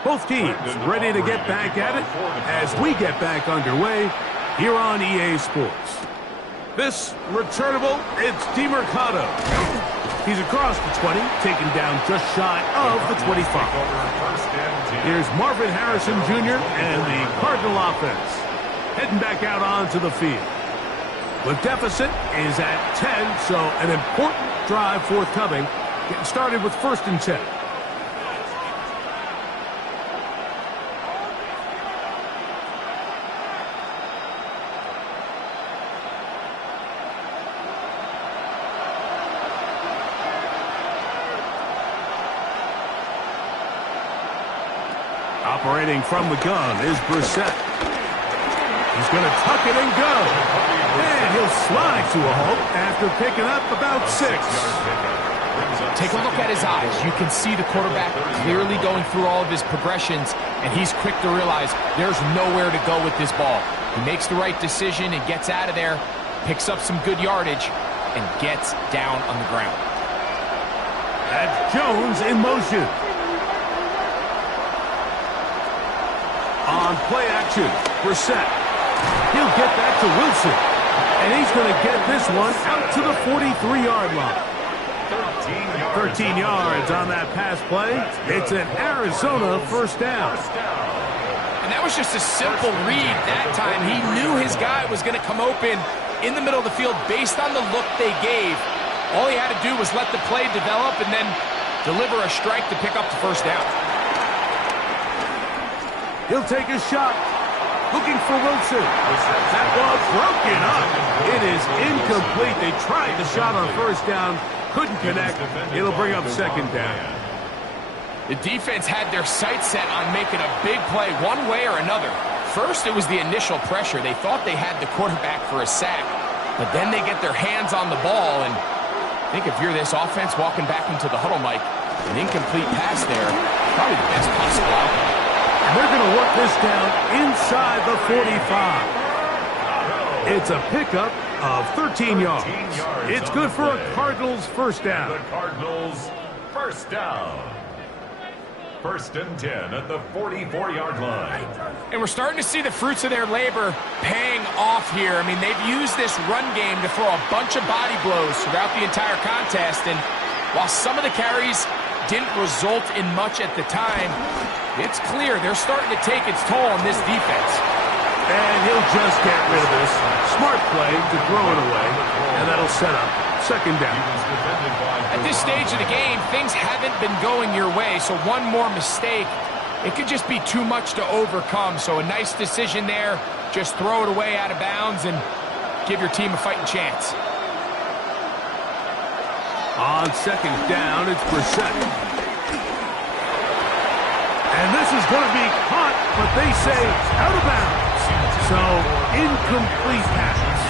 Both teams ready to get back at it as we get back underway here on EA Sports. This returnable, it's DeMercado. He's across the 20, taken down just shy of the 25. Here's Marvin Harrison Jr. and the Cardinal offense heading back out onto the field. The deficit is at 10, so an important drive forthcoming. Getting started with 1st and 10. Operating from the gun is Brissett. He's going to tuck it and go. And he'll slide to a halt after picking up about 6. Take a look at his eyes. You can see the quarterback clearly going through all of his progressions, and he's quick to realize there's nowhere to go with this ball. He makes the right decision and gets out of there, picks up some good yardage, and gets down on the ground. That's Jones in motion. On play action, Brissett. He'll get that to Wilson. And he's going to get this one out to the 43-yard line. 13 yards on that pass play. It's an Arizona first down. And that was just a simple read that time. He knew his guy was going to come open in the middle of the field based on the look they gave. All he had to do was let the play develop and then deliver a strike to pick up the first down. He'll take a shot. Looking for Wilson. That ball broken up. It is incomplete. They tried the shot on first down. Couldn't connect. It'll bring up second down. The defense had their sights set on making a big play one way or another. First, it was the initial pressure. They thought they had the quarterback for a sack. But then they get their hands on the ball. And I think if you're this offense walking back into the huddle, Mike, an incomplete pass there, probably the best possible outcome. And they're going to work this down inside the 45. It's a pickup of 13 yards. It's good for a Cardinals first down. The Cardinals first down. First and 10 at the 44-yard line. And we're starting to see the fruits of their labor paying off here. I mean, they've used this run game to throw a bunch of body blows throughout the entire contest. And while some of the carries didn't result in much at the time, it's clear they're starting to take its toll on this defense. And he'll just get rid of this. Smart play to throw it away, and that'll set up second down. At this stage of the game, things haven't been going your way, so one more mistake, it could just be too much to overcome. So a nice decision there. Just throw it away out of bounds and give your team a fighting chance. On second down, it's Brissett. And this is going to be caught, but they say out of bounds. So, incomplete pass.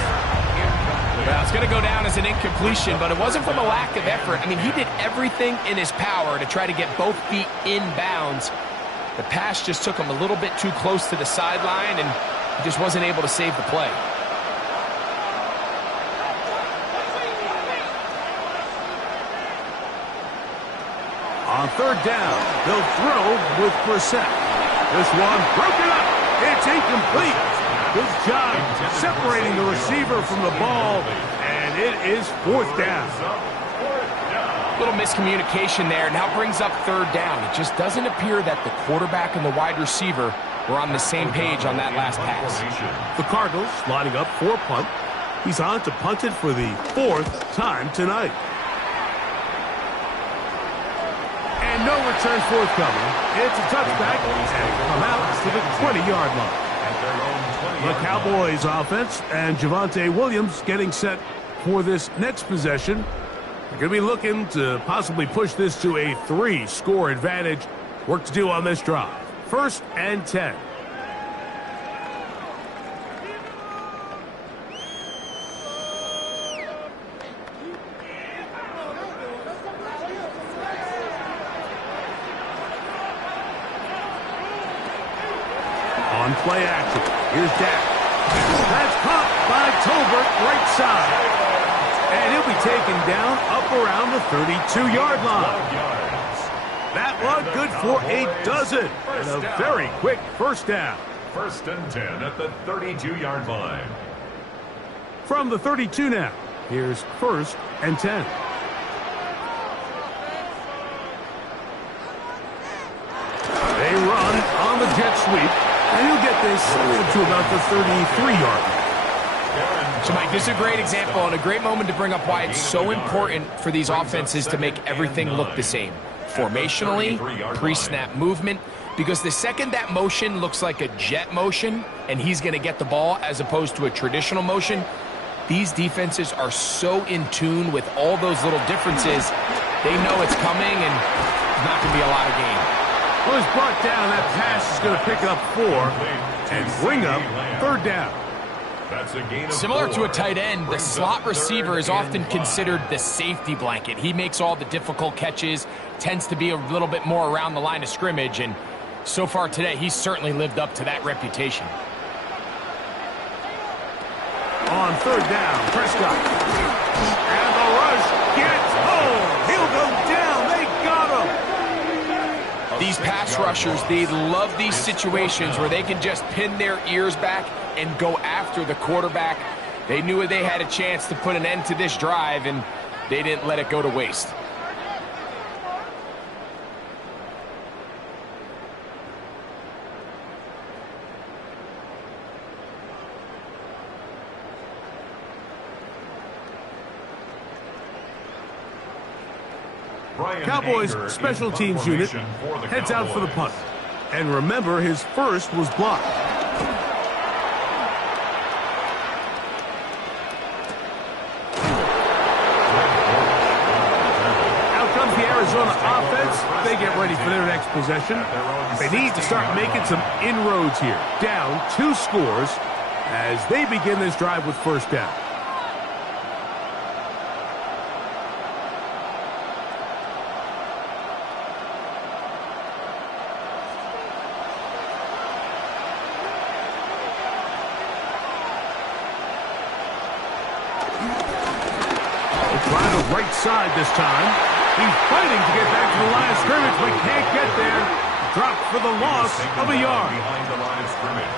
Well, it's going to go down as an incompletion, but it wasn't from a lack of effort. I mean, he did everything in his power to try to get both feet in bounds. The pass just took him a little bit too close to the sideline, and he just wasn't able to save the play. On third down, they'll throw with Brissett. This one broken up. It's incomplete. Good job separating the receiver from the ball, and it is fourth down. Little miscommunication there. Now brings up third down. It just doesn't appear that the quarterback and the wide receiver were on the same page on that last pass. The Cardinals lining up for a punt. He's on to punt it for the fourth time tonight. And no return forthcoming. It's a touchback and come out to the 20-yard line. The Cowboys offense and Javonte Williams getting set for this next possession. They're going to be looking to possibly push this to a 3-score advantage. Work to do on this drive. First and 10. On play action. Here's Dak. That's caught by Tolbert, right side. And he'll be taken down up around the 32-yard line. That one good for a dozen. And a very quick first down. First and 10 at the 32-yard line. From the 32 now, here's first and 10. They run on the jet sweep. And he'll get this to about the 33-yard line. So, Mike, this is a great example and a great moment to bring up why it's so important for these offenses to make everything look the same. Formationally, pre-snap movement, because the second that motion looks like a jet motion and he's going to get the ball as opposed to a traditional motion, these defenses are so in tune with all those little differences, they know it's coming and there's not going to be a lot of gain. Well, it's brought down. That pass is going to pick up 4 and bring up third down. Similar to a tight end, the slot receiver is often considered the safety blanket. He makes all the difficult catches, tends to be a little bit more around the line of scrimmage, and so far today, he's certainly lived up to that reputation. On third down, Prescott. And the rush gets home. He'll go down. They got him. These pass rushers, they love these situations where they can just pin their ears back and go after the quarterback. They knew they had a chance to put an end to this drive, and they didn't let it go to waste. Cowboys special teams unit heads out for the punt. And remember, his first was blocked. Out comes the Arizona offense. They get ready for their next possession. They need to start making some inroads here. Down 2 scores as they begin this drive with first down. Trying the right side this time. He's fighting to get back to the line of scrimmage, but can't get there. Dropped for the loss of a yard.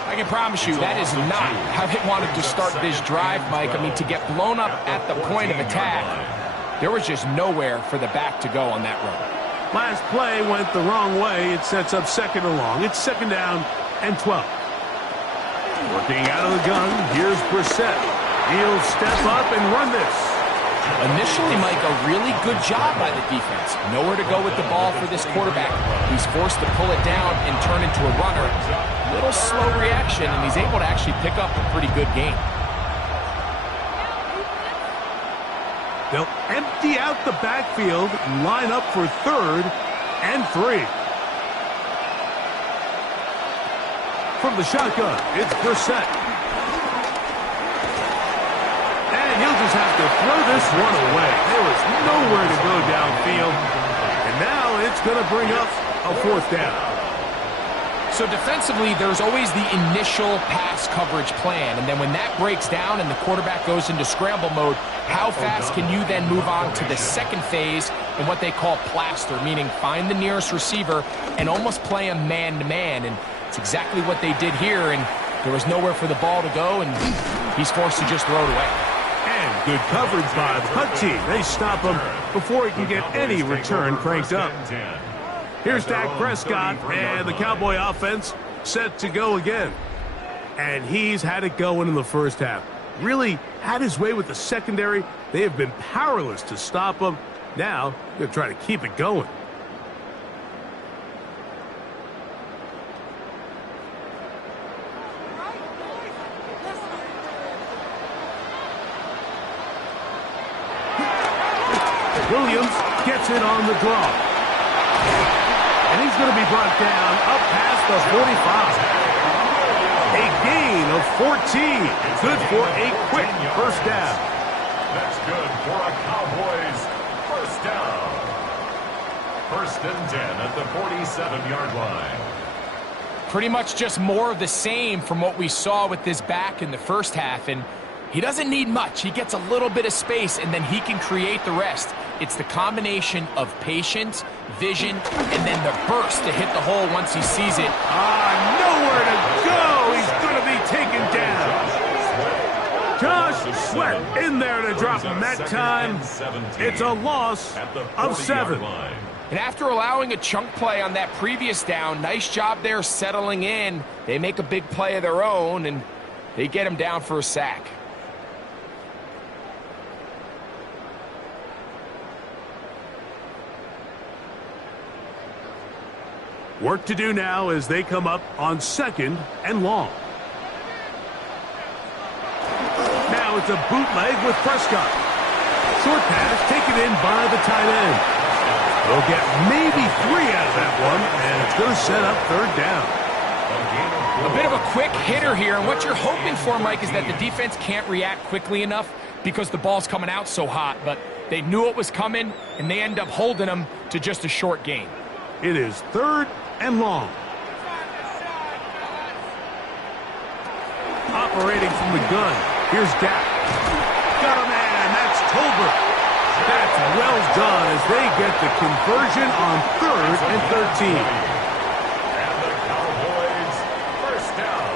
I can promise you that is not how they wanted to start this drive, Mike. I mean, to get blown up at the point of attack, there was just nowhere for the back to go on that run. Last play went the wrong way. It sets up second and long. It's second down and 12. Working out of the gun, here's Brissett. He'll step up and run this. Initially, Mike, a really good job by the defense. Nowhere to go with the ball for this quarterback. He's forced to pull it down and turn into a runner. Little slow reaction, and he's able to actually pick up a pretty good game. They'll empty out the backfield and line up for 3rd and 3. From the shotgun, it's Brissett. And he'll just have to throw this one away. There was nowhere to go downfield. And now it's going to bring up a 4th down. So defensively, there's always the initial pass coverage plan. And then when that breaks down and the quarterback goes into scramble mode, how fast can you then move on to the second phase in what they call plaster, meaning find the nearest receiver and almost play him man-to-man. And it's exactly what they did here. And there was nowhere for the ball to go, and he's forced to just throw it away. And good coverage by the punt team. They stop him before he can get any return cranked up. Here's Dak Prescott, and the Cowboy offense set to go again. And he's had it going in the first half. Really had his way with the secondary. They have been powerless to stop him. Now, they're trying to keep it going. Williams gets it on the draw. And he's going to be brought down up past the 45. A gain of 14. Good for a quick first down. That's good for a Cowboys first down. 1st and 10 at the 47-yard line. Pretty much just more of the same from what we saw with this back in the first half. And he doesn't need much. He gets a little bit of space, and then he can create the rest. It's the combination of patience, vision, and then the burst to hit the hole once he sees it. Nowhere to go. He's going to be taken down. Josh Sweat in there to drop him that time. It's a loss of 7. And after allowing a chunk play on that previous down, nice job there settling in. They make a big play of their own, and they get him down for a sack. Work to do now as they come up on 2nd and long. Now it's a bootleg with Prescott. Short pass taken in by the tight end. They'll get maybe 3 out of that one, and it's going to set up 3rd down. A bit of a quick hitter here, and what you're hoping for, Mike, is that the defense can't react quickly enough because the ball's coming out so hot, but they knew it was coming, and they end up holding them to just a short gain. It is 3rd and long. Operating from the gun, here's Dak. Got a man, that's Tolbert. That's well done as they get the conversion on 3rd and 13. And the Cowboys first down.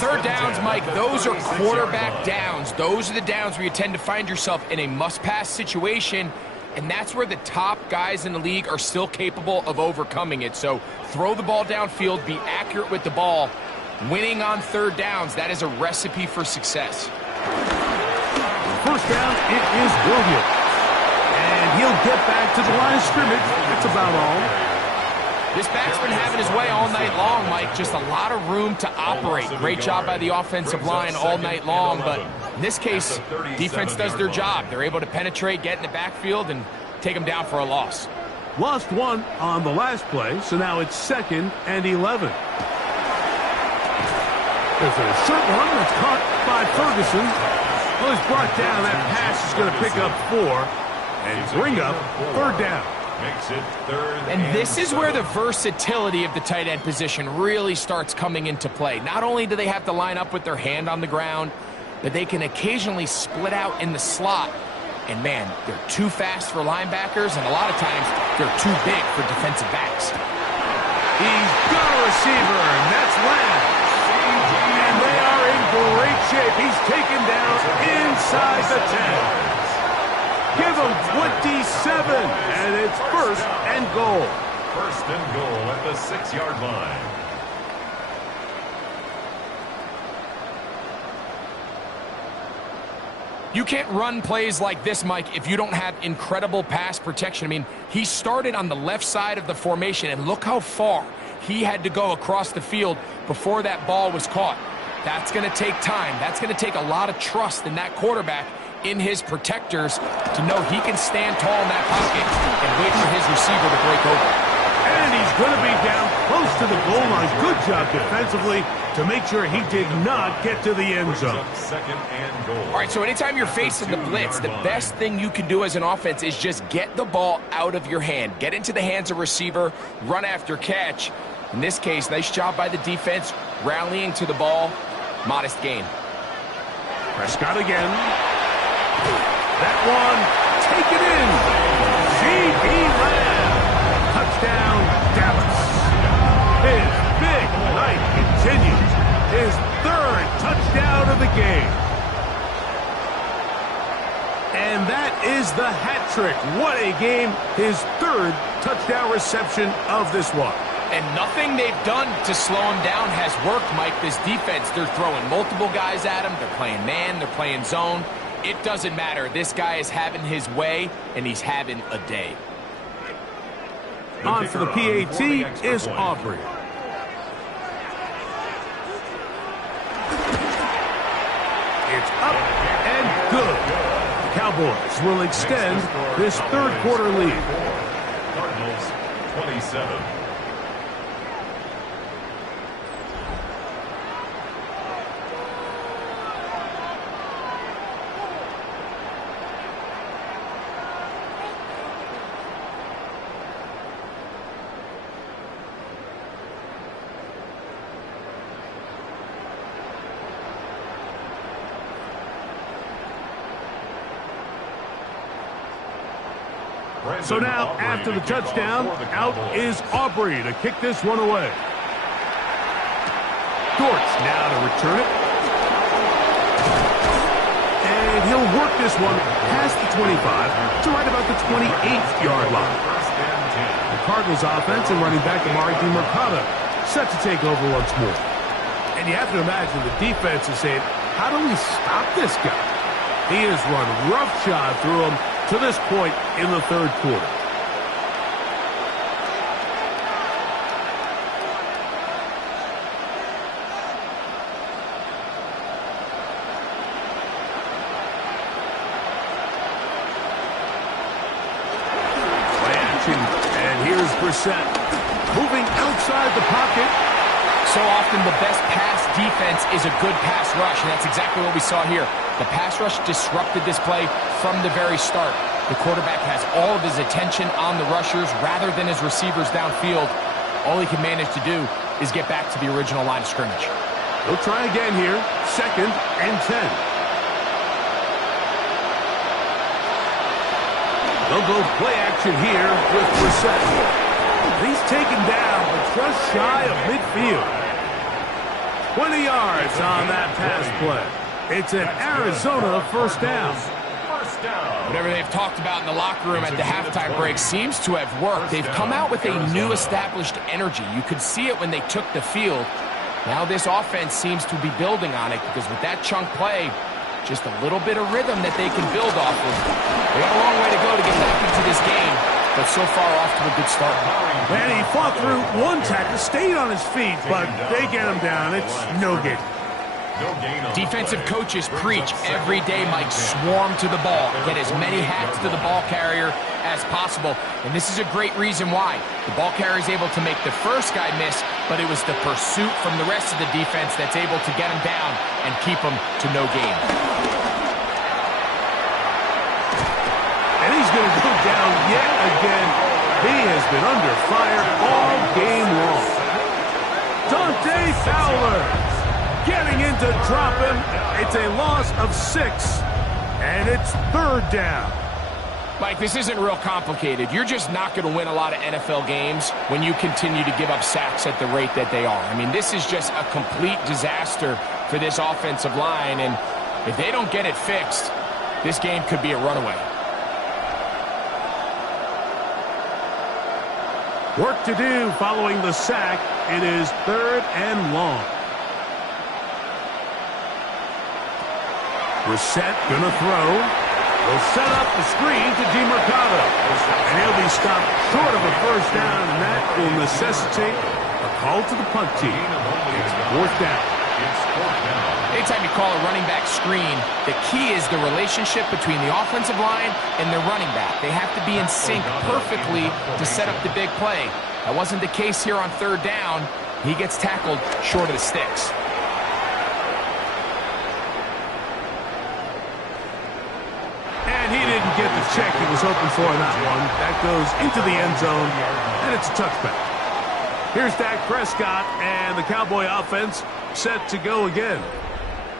3rd downs, Mike, those are quarterback downs. Those are the downs where you tend to find yourself in a must-pass situation, and that's where the top guys in the league are still capable of overcoming it. So throw the ball downfield, be accurate with the ball. Winning on 3rd downs, that is a recipe for success. First down, it is Williams. And he'll get back to the line of scrimmage. That's about all. This back's been having his way all night long, Mike. Just a lot of room to operate. Great job by the offensive line all night long, but in this case, defense does their job. They're able to penetrate, get in the backfield, and take them down for a loss. Lost one on the last play, so now it's 2nd and 11. There's a short one that's caught by Ferguson. Well, he's brought down. That pass is going to pick up 4 and bring up 3rd down. Makes it 3rd And this is where the versatility of the tight end position really starts coming into play. Not only do they have to line up with their hand on the ground, but they can occasionally split out in the slot. And, man, they're too fast for linebackers, and a lot of times they're too big for defensive backs. He's got a receiver, and that's Lamb. And they are in great shape. He's taken down inside the 10. Give him 27, and it's 1st and goal. 1st and goal at the 6-yard line. You can't run plays like this, Mike, if you don't have incredible pass protection. I mean, he started on the left side of the formation, and look how far he had to go across the field before that ball was caught. That's going to take time. That's going to take a lot of trust in that quarterback, in his protectors, to know he can stand tall in that pocket and wait for his receiver to break over. And he's going to be down close to the goal line. Good job defensively to make sure he did not get to the end zone. 2nd and goal. All right, so anytime you're facing the blitz, the best thing you can do as an offense is just get the ball out of your hand. Get into the hands of receiver, run after catch. In this case, nice job by the defense, rallying to the ball. Modest gain. Prescott again. That one, taken in. C.D. Lamb. Touchdown, Dallas. His big night continues. His 3rd touchdown of the game. And that is the hat trick. What a game. His 3rd touchdown reception of this one. And nothing they've done to slow him down has worked, Mike. This defense, they're throwing multiple guys at him. They're playing man. They're playing zone. It doesn't matter. This guy is having his way, and he's having a day. On for the PAT is Aubrey. It's up and good. The Cowboys will extend this 3rd quarter lead. Cardinals 27. So now, after the touchdown, out is Aubrey to kick this one away. Dortch now to return it. And he'll work this one past the 25 to right about the 28th-yard line. The Cardinals offense and running back Amari DiMercado set to take over once more. And you have to imagine the defense is saying, how do we stop this guy? He has run roughshod through him to this point in the 3rd quarter. Play action, and here's Brissett. Moving outside the pocket. So often the best pass defense is a good pass rush, and that's exactly what we saw here. The pass rush disrupted this play from the very start. The quarterback has all of his attention on the rushers rather than his receivers downfield. All he can manage to do is get back to the original line of scrimmage. He'll try again here. 2nd and 10. They'll go play action here with Brissett. He's taken down, but just shy of midfield. 20 yards on that pass play. It's an Arizona 1st down. Whatever they've talked about in the locker room at the halftime break seems to have worked. They've come out with a new established energy. You could see it when they took the field. Now this offense seems to be building on it because with that chunk play, Just a little bit of rhythm that they can build off of. They got a long way to go to get back into this game, but so far off to a good start. And he fought through one tackle, stayed on his feet, but they get him down. It's no gain. Defensive coaches preach every day, Mike, swarm to the ball. Get as many hacks to the ball carrier as possible. And this is a great reason why. The ball carrier is able to make the first guy miss, but it was the pursuit from the rest of the defense that's able to get him down and keep him to no gain. And he's going to go down yet again. He has been under fire all game long. Dante Fowler getting in to drop him. It's a loss of 6, and it's 3rd down. Mike, this isn't real complicated. You're just not going to win a lot of NFL games when you continue to give up sacks at the rate that they are. I mean, this is just a complete disaster for this offensive line, and if they don't get it fixed, this game could be a runaway. Work to do following the sack. It is 3rd and long. Reset, gonna throw. Will set up the screen to DeMercado. And he'll be stopped short of a first down, and that will necessitate a call to the punt team. It's 4th down. Anytime you call a running back screen, the key is the relationship between the offensive line and the running back. They have to be in sync perfectly to set up the big play. That wasn't the case here on 3rd down. He gets tackled short of the sticks. And he didn't get the check he was hoping for in that one. That goes into the end zone, and it's a touchback. Here's Dak Prescott, and the Cowboy offense set to go again.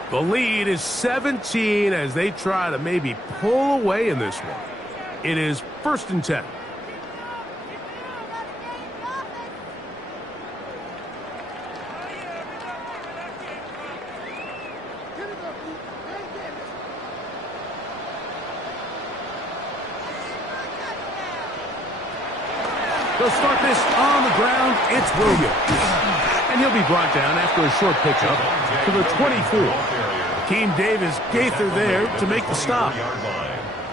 The lead is 17 as they try to maybe pull away in this one. It is 1st and 10. They'll start this on the ground. It's Williams. And he'll be brought down after a short pickup to the 24. Akeem Davis Gaither there to make the stop.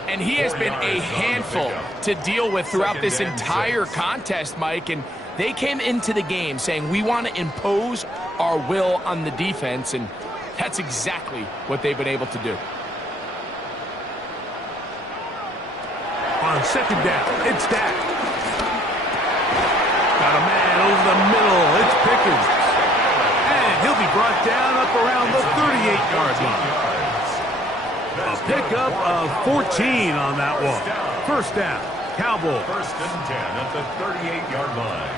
And he has been a handful to deal with throughout this entire contest, Mike. And they came into the game saying, we want to impose our will on the defense. And that's exactly what they've been able to do. On 2nd down, it's Dak. Got a man over the middle. It's Pickens. And he'll be brought down up around the 38-yard line. A pickup of 14 on that one. 1st down, Cowboys. 1st and 10 at the 38-yard line.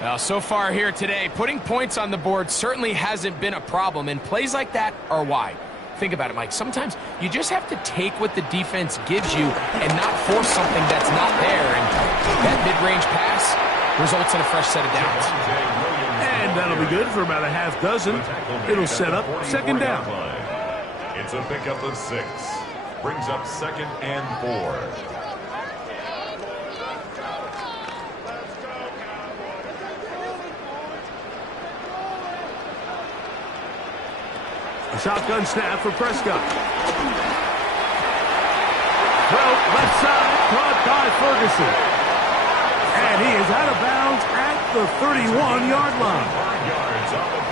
Now, so far here today, putting points on the board certainly hasn't been a problem, and plays like that are why. Think about it, Mike. Sometimes you just have to take what the defense gives you and not force something that's not there. And that mid-range pass results in a fresh set of downs. And that'll be good for about a half dozen. It'll set up 2nd down. It's a pickup of 6. Brings up 2nd and 4. A shotgun snap for Prescott. Throw left side, caught by Ferguson. And he is out of bounds at the 31-yard line.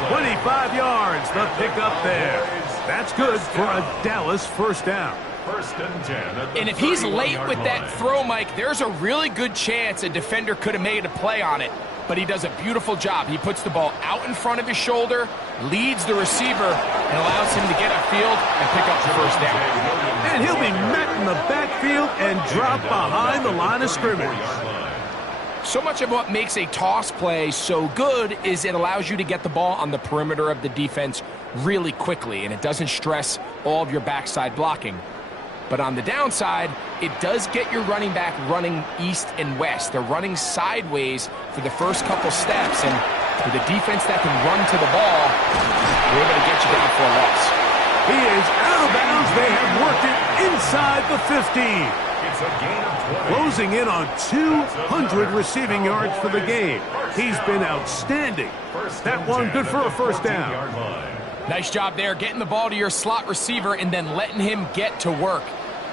25 yards, the pickup there. That's good for a Dallas 1st down. 1st and 10. And if he's late with that throw, Mike, there's a really good chance a defender could have made a play on it. But he does a beautiful job. He puts the ball out in front of his shoulder, leads the receiver, and allows him to get upfield and pick up the 1st down. And he'll be met in the backfield and dropped behind the line of scrimmage. So much of what makes a toss play so good is it allows you to get the ball on the perimeter of the defense really quickly, and it doesn't stress all of your backside blocking. But on the downside, it does get your running back running east and west. They're running sideways for the first couple steps, and with a defense that can run to the ball, they're able to get you down for a loss. He is out of bounds. They have worked it inside the 15. It's a gain of 20. Closing in on 200 receiving yards for the game. He's been outstanding. That one good for a 1st down. Nice job there, getting the ball to your slot receiver and then letting him get to work.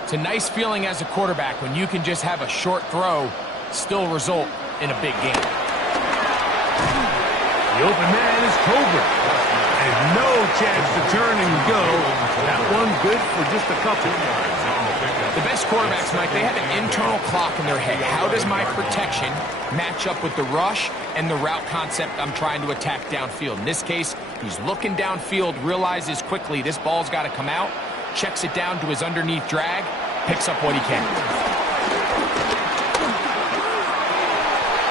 It's a nice feeling as a quarterback when you can just have a short throw, still result in a big game. The open man is Cobra. And no chance to turn and go. That one good for just a couple. The best quarterbacks, Mike, they have an internal clock in their head. How does my protection match up with the rush and the route concept I'm trying to attack downfield? In this case, he's looking downfield, realizes quickly this ball's got to come out, checks it down to his underneath drag, picks up what he can.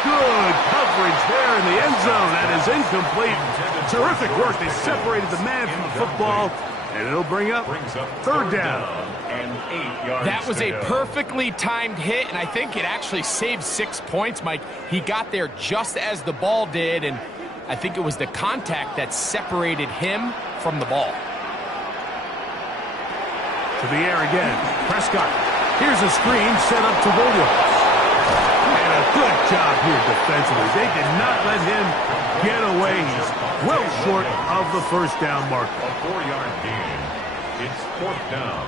Good coverage there in the end zone. That is incomplete. Terrific work. They separated the man from the football, and it'll bring up third down. That was a perfectly timed hit, and I think it actually saved 6 points, Mike. He got there just as the ball did, and I think it was the contact that separated him from the ball. To the air again. Prescott. Here's a screen set up to Williams. And a good job here defensively. They did not let him get away. He's well short of the first down marker. A 4-yard gain. It's fourth down.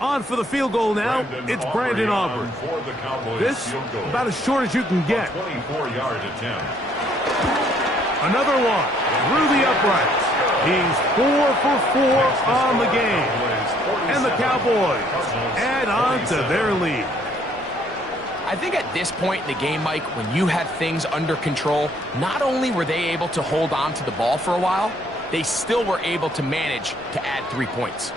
On for the field goal now. It's Brandon Aubrey. For the Cowboys this field goal. about as short as you can get. 24-yard attempt. Another one through the uprights. He's 4 for 4 on the game. And the Cowboys add on to their lead. I think at this point in the game, Mike, when you have things under control, not only were they able to hold on to the ball for a while, they still were able to manage to add 3 points.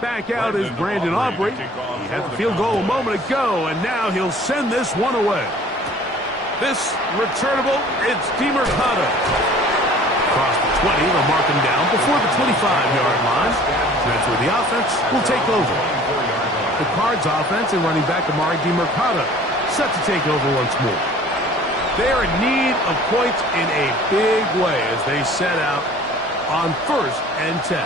Back out is Brandon Aubrey. He had the field goal a moment ago, and now he'll send this one away. This returnable, it's DeMercado. Across the 20, they'll mark him down before the 25-yard line. That's where the offense will take over. The Cards offense and running back Amari DeMercado set to take over once more. They are in need of points in a big way as they set out on 1st and 10.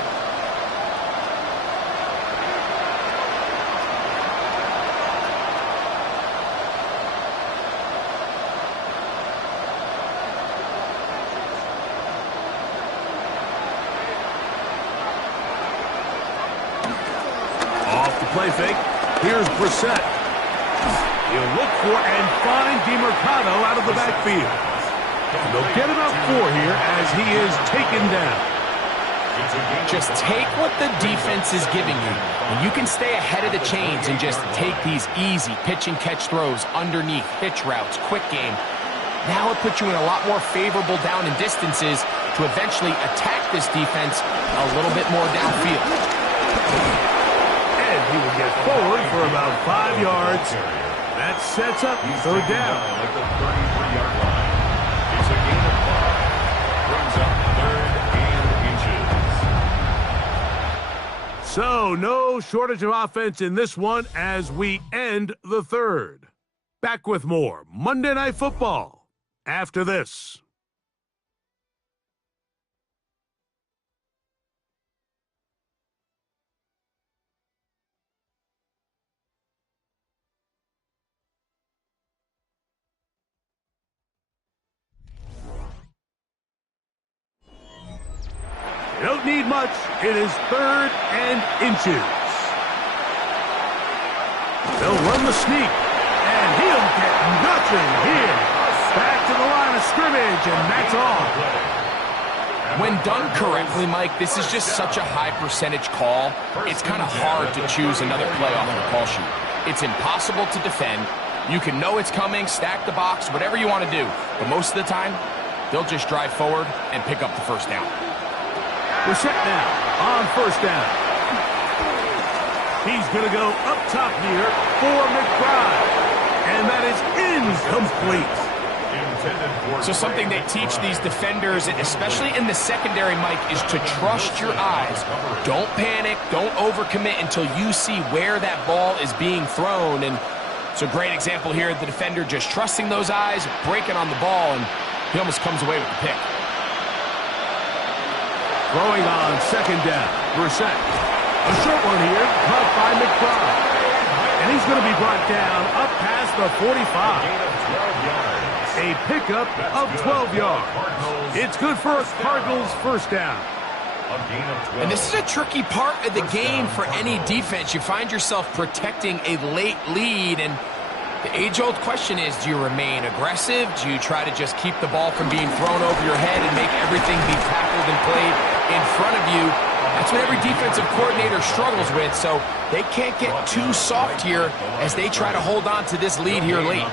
Play fake. Here's Brissett. He'll look for and find DeMercado out of the backfield. And they'll get about 4 here as he is taken down. Just take what the defense is giving you. When you can stay ahead of the chains and just take these easy pitch and catch throws underneath, hitch routes, quick game, now it puts you in a lot more favorable down and distances to eventually attack this defense a little bit more downfield. He will get forward for about 5 yards. That sets up third down. At the 33-yard line. It's a gain of 5. Brings up 3rd and inches. So no shortage of offense in this one as we end the third. Back with more Monday Night Football after this. You don't need much. It is 3rd and inches. They'll run the sneak, and he'll get nothing here. Back to the line of scrimmage, and that's all. When done correctly, Mike, this is just such a high percentage call. It's kind of hard to choose another play off the call sheet. It's impossible to defend. You can know it's coming, stack the box, whatever you want to do. But most of the time, they'll just drive forward and pick up the first down. We're set now on first down. He's going to go up top here for McBride. And that is incomplete. So something they teach these defenders, especially in the secondary, Mike, is to trust your eyes. Don't panic. Don't overcommit until you see where that ball is being thrown. And it's a great example here. The defender just trusting those eyes, breaking on the ball, and he almost comes away with the pick. Throwing on second down. Brissett. A short one here, caught by McBride. And he's going to be brought down up past the 45. A pickup of 12 yards. It's good for a Cardinals first down. And this is a tricky part of the game for any defense. You find yourself protecting a late lead, and the age-old question is, do you remain aggressive? Do you try to just keep the ball from being thrown over your head and make everything be tackled and played in front of you? That's what every defensive coordinator struggles with, so they can't get too soft here as they try to hold on to this lead here late.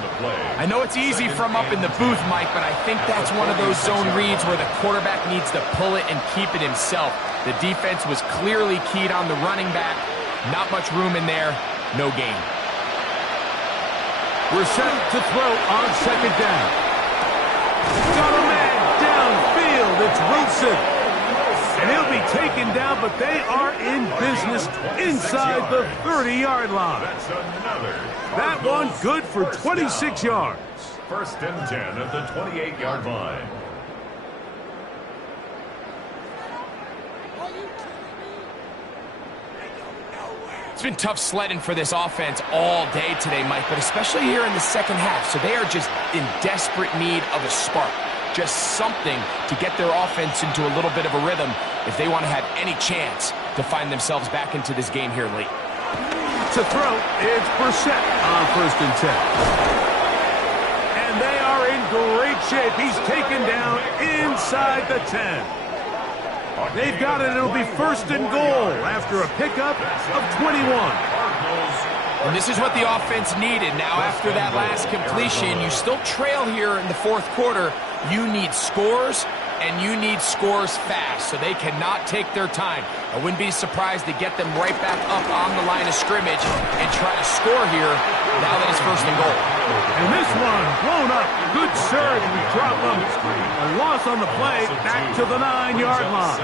I know it's easy from up in the booth, Mike, but I think that's one of those zone reads where the quarterback needs to pull it and keep it himself. The defense was clearly keyed on the running back. Not much room in there. No gain. We're set to throw on second down. Got a man downfield. It's Wilson. And he'll be taken down, but they are in business inside the 30-yard line. That one good for 26 yards. First and 10 at the 28-yard line. It's been tough sledding for this offense all day today, Mike, but especially here in the second half. So they are just in desperate need of a spark. Just something to get their offense into a little bit of a rhythm if they want to have any chance to find themselves back into this game here late. To throw, it's Brissett on first and 10. And they are in great shape. He's taken down inside the 10. They've got it. It'll be first and goal after a pickup of 21. And this is what the offense needed. Now, after that last completion, you still trail here in the fourth quarter. You need scores, and you need scores fast, so they cannot take their time. I wouldn't be surprised to get them right back up on the line of scrimmage and try to score here now that it's first and goal. And this one blown up. Good surge with drop them. A loss on the play, back to the 9-yard line.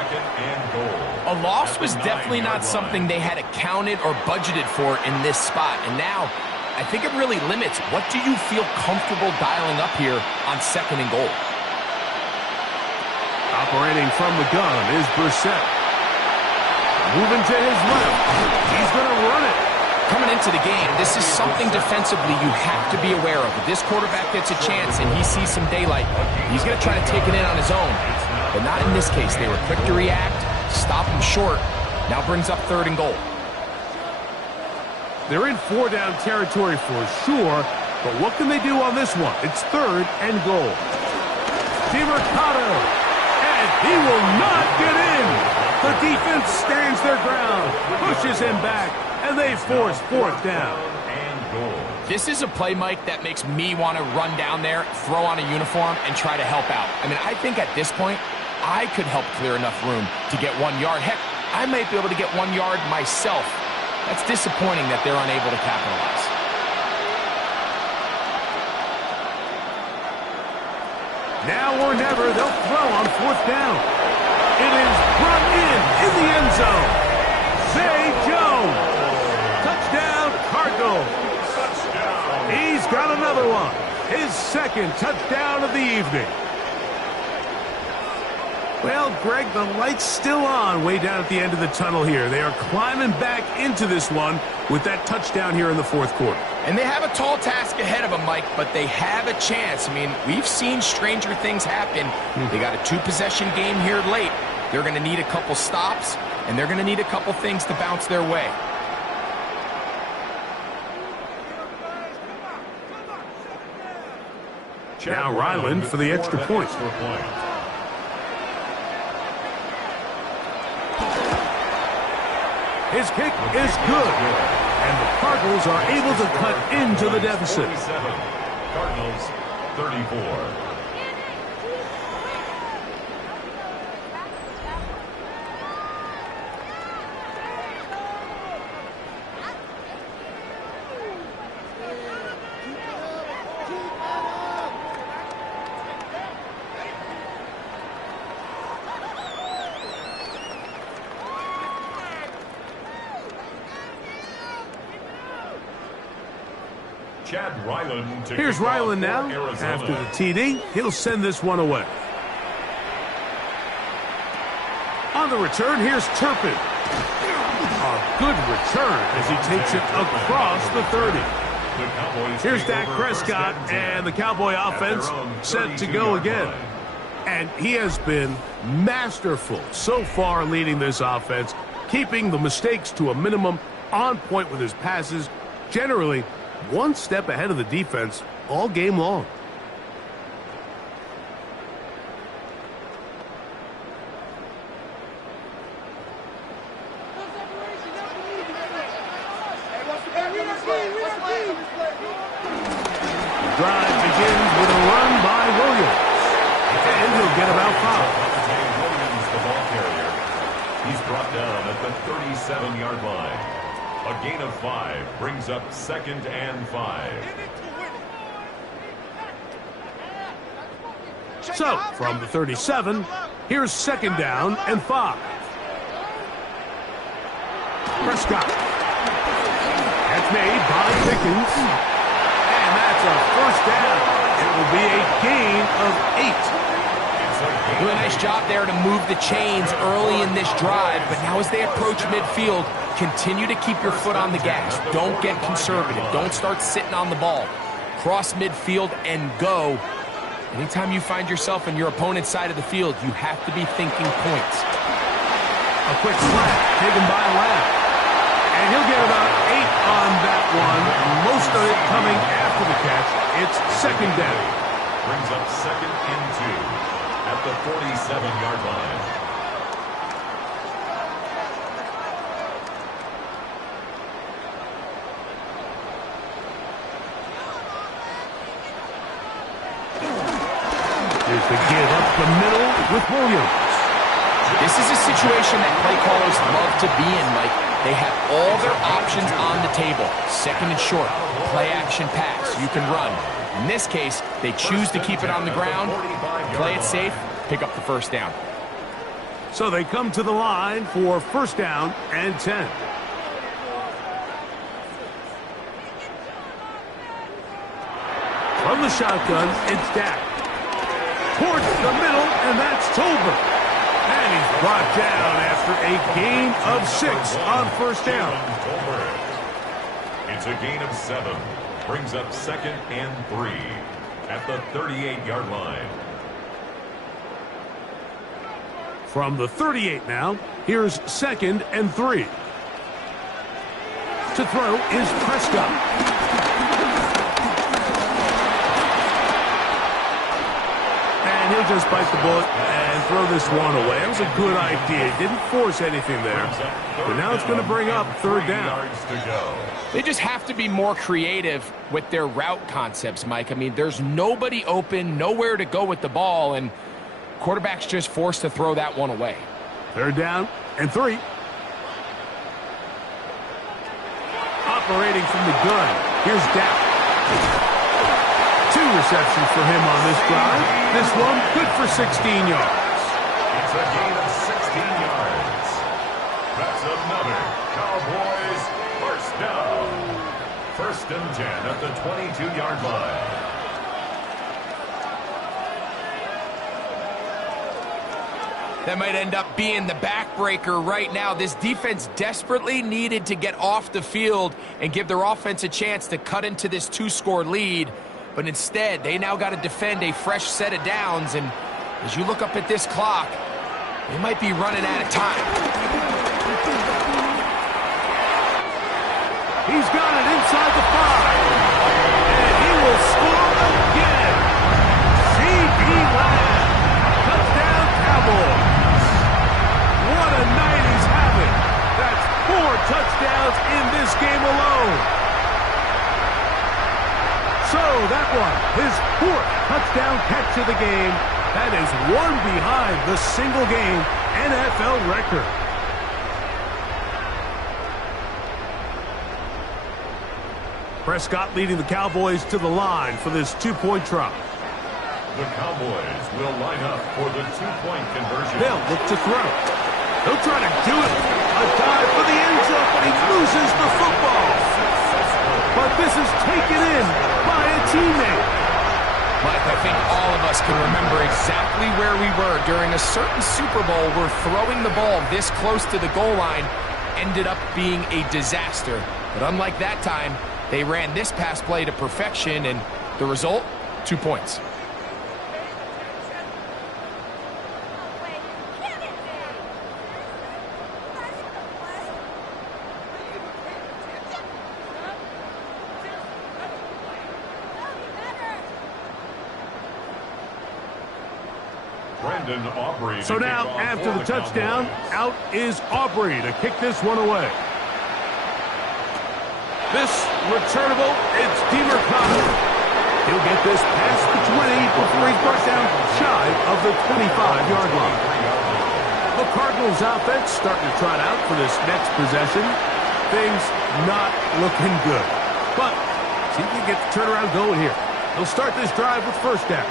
A loss was definitely not something they had accounted or budgeted for in this spot. And now, I think it really limits what do you feel comfortable dialing up here on second and goal. Operating from the gun is Brissett. Moving to his left. He's going to run it. Coming into the game, this is something defensively you have to be aware of. If this quarterback gets a chance and he sees some daylight, he's going to try to take it in on his own. But not in this case. They were quick to react, stop him short. Now brings up third and goal. They're in four-down territory for sure, but what can they do on this one? It's third and goal. DiMercato, and he will not get in. The defense stands their ground, pushes him back, and they force fourth down. This is a play, Mike, that makes me want to run down there, throw on a uniform, and try to help out. I mean, I think at this point, I could help clear enough room to get 1 yard. Heck, I might be able to get 1 yard myself. That's disappointing that they're unable to capitalize. Now or never, they'll throw on fourth down. It is brought in the end zone. Zay Jones. Touchdown, Cardinals. He's got another one. His second touchdown of the evening. Well, Greg, the light's still on way down at the end of the tunnel here. They are climbing back into this one with that touchdown here in the fourth quarter. And they have a tall task ahead of them, Mike, but they have a chance. I mean, we've seen stranger things happen. They got a two-possession game here late. They're going to need a couple stops, and they're going to need a couple things to bounce their way. Now Ryland for the extra point. His kick is good, and the Cardinals are able to cut into the deficit. Cardinals 34. Here's Ryland now. After the TD, he'll send this one away. On the return, here's Turpin. A good return as he takes it across the 30. Here's Dak Prescott, and the Cowboy offense set to go again. And he has been masterful so far leading this offense, keeping the mistakes to a minimum, on point with his passes, generally one step ahead of the defense all game long. The drive begins with a run by Williams, and he'll get about 5. Williams, the ball carrier. He's brought down at the 37-yard line. A gain of 5 brings up 2nd and 5. So, from the 37, here's 2nd down and 5. Prescott. That's made by Pickens. And that's a 1st down. It will be a gain of 8. Doing a nice job there to move the chains early in this drive, but now as they approach midfield, continue to keep your foot on the gas. Don't get conservative. Don't start sitting on the ball. Cross midfield and go. Anytime you find yourself on your opponent's side of the field, you have to be thinking points. A quick slant taken by Lamb. And he'll get about 8 on that one. Most of it coming after the catch. It's 2nd down. Brings up 2nd and 2 at the 47-yard line. Here's the give up the middle with Williams. This is a situation that play callers love to be in, Mike. They have all their options on the table. 2nd and short, play action pass, you can run. In this case, they choose to keep it on the ground, play it safe, pick up the 1st down. So they come to the line for 1st down and 10. From the shotgun, it's Dak. Towards the middle, and that's Tolbert. And he's brought down after a gain of 6 on 1st down. It's a gain of 7. Brings up 2nd and 3 at the 38-yard line. From the 38 now, here's 2nd and 3. To throw is Prescott. And he'll just bite the bullet and throw this one away. That was a good idea. He didn't force anything there. But now it's going to bring up 3rd down. They just have to be more creative with their route concepts, Mike. I mean, there's nobody open, nowhere to go with the ball, and quarterback's just forced to throw that one away. 3rd down and 3. Operating from the gun, here's Dak. 2 receptions for him on this drive. This one good for 16 yards. It's a gain of 16 yards. That's another Cowboys 1st down. 1st and 10 at the 22-yard line. That might end up being the backbreaker right now. This defense desperately needed to get off the field and give their offense a chance to cut into this 2-score lead. But instead, they now got to defend a fresh set of downs. And as you look up at this clock, they might be running out of time. He's got it inside the 5. And he will score again. C.D. Lamb. Touchdown, Cowboys. What a night he's having. That's 4 touchdowns in this game alone. So that one, his 4th touchdown catch of the game. That is one behind the single-game NFL record. Prescott leading the Cowboys to the line for this 2-point try. The Cowboys will line up for the 2-point conversion. They'll look to throw. They'll try to do it. A dive for the end zone, but he loses the football. But this is taken in by a teammate. Mike, I think all of us can remember exactly where we were during a certain Super Bowl where throwing the ball this close to the goal line ended up being a disaster. But unlike that time, they ran this pass play to perfection, and the result, 2 points. So now, after the touchdown, out is Aubrey to kick this one away. This returnable, it's DeMarcado. He'll get this past the 20 before he's brought down shy of the 25-yard line. The Cardinals offense starting to trot out for this next possession. Things not looking good. But see if we can get the turnaround going here. They'll start this drive with first down.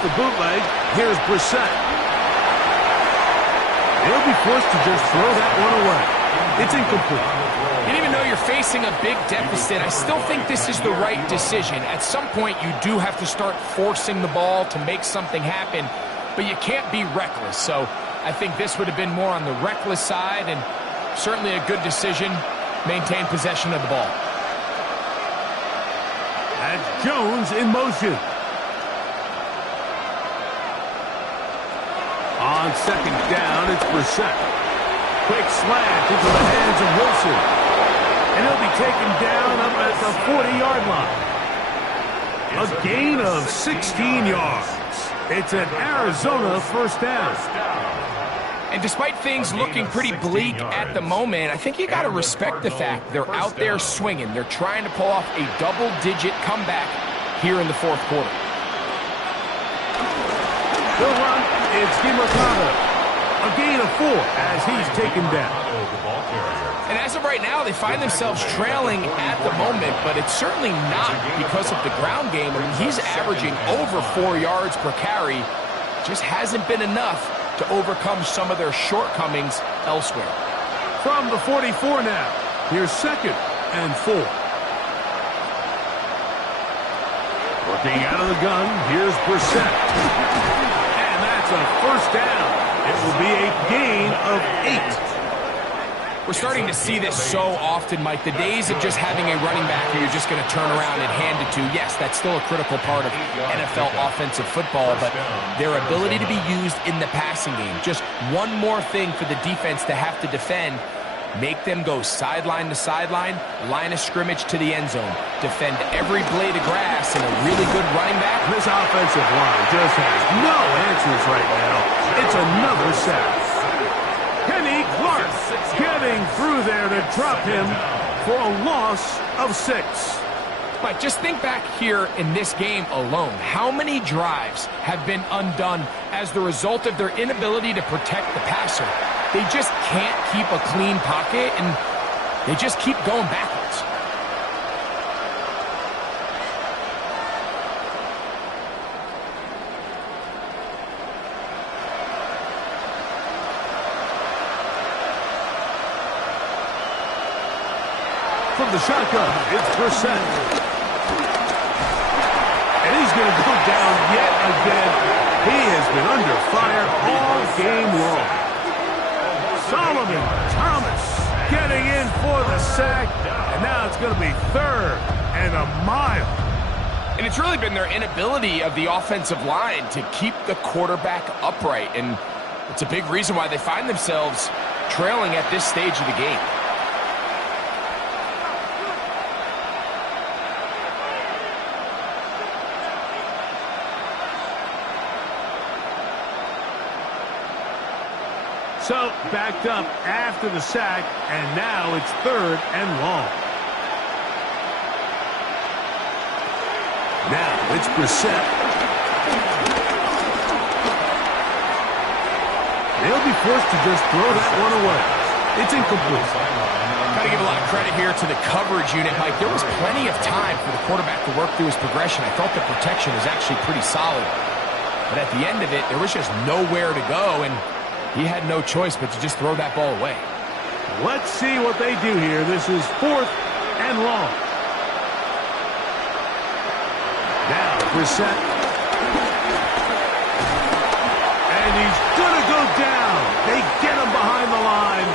The bootleg. Here's Brissett. They'll be forced to just throw that one away. It's incomplete. And even though you're facing a big deficit, I still think this is the right decision. At some point, you do have to start forcing the ball to make something happen, but you can't be reckless. So I think this would have been more on the reckless side, and certainly a good decision. Maintain possession of the ball. That's Jones in motion. On second down, it's Brissett. Quick slant into the hands of Wilson. And he'll be taken down up at the 40-yard line. A gain of 16 yards. It's an Arizona first down. And despite things looking pretty bleak at the moment, I think you got to respect the fact they're out there swinging. They're trying to pull off a double-digit comeback here in the fourth quarter. They'll run. It's DeMarcado. A gain of 4 as he's taken down. And as of right now, they find themselves trailing at the moment, but it's certainly not because of the ground game. I mean, he's averaging over 4 yards per carry. Just hasn't been enough to overcome some of their shortcomings elsewhere. From the 44 now, here's second and 4. Working out of the gun, here's Brissett. And that's a first down. It will be a gain of 8. We're starting to see this so often, Mike. The days of just having a running back who you're just going to turn around and hand it to, yes, that's still a critical part of NFL offensive football, but their ability to be used in the passing game, just one more thing for the defense to have to defend. Make them go sideline to sideline, line of scrimmage to the end zone. Defend every blade of grass, and a really good running back. This offensive line just has no answers right now. It's another sack. Kenny Clark getting through there to drop him for a loss of 6. But just think back here in this game alone. How many drives have been undone as the result of their inability to protect the passer? They just can't keep a clean pocket, and they just keep going backwards. From the shotgun, it's Brissett. And he's going to go down yet again. He has been under fire all game long. Solomon Thomas getting in for the sack, and now it's going to be 3rd and a mile. And it's really been their inability of the offensive line to keep the quarterback upright, and it's a big reason why they find themselves trailing at this stage of the game. So, backed up after the sack, and now it's 3rd and long. Now, it's Brissett. They'll be forced to just throw that one away. It's incomplete. Got to give a lot of credit here to the coverage unit, Mike. There was plenty of time for the quarterback to work through his progression. I thought the protection was actually pretty solid. But at the end of it, there was just nowhere to go, and he had no choice but to just throw that ball away. Let's see what they do here. This is 4th and long. Now, Brissett. And he's going to go down. They get him behind the line.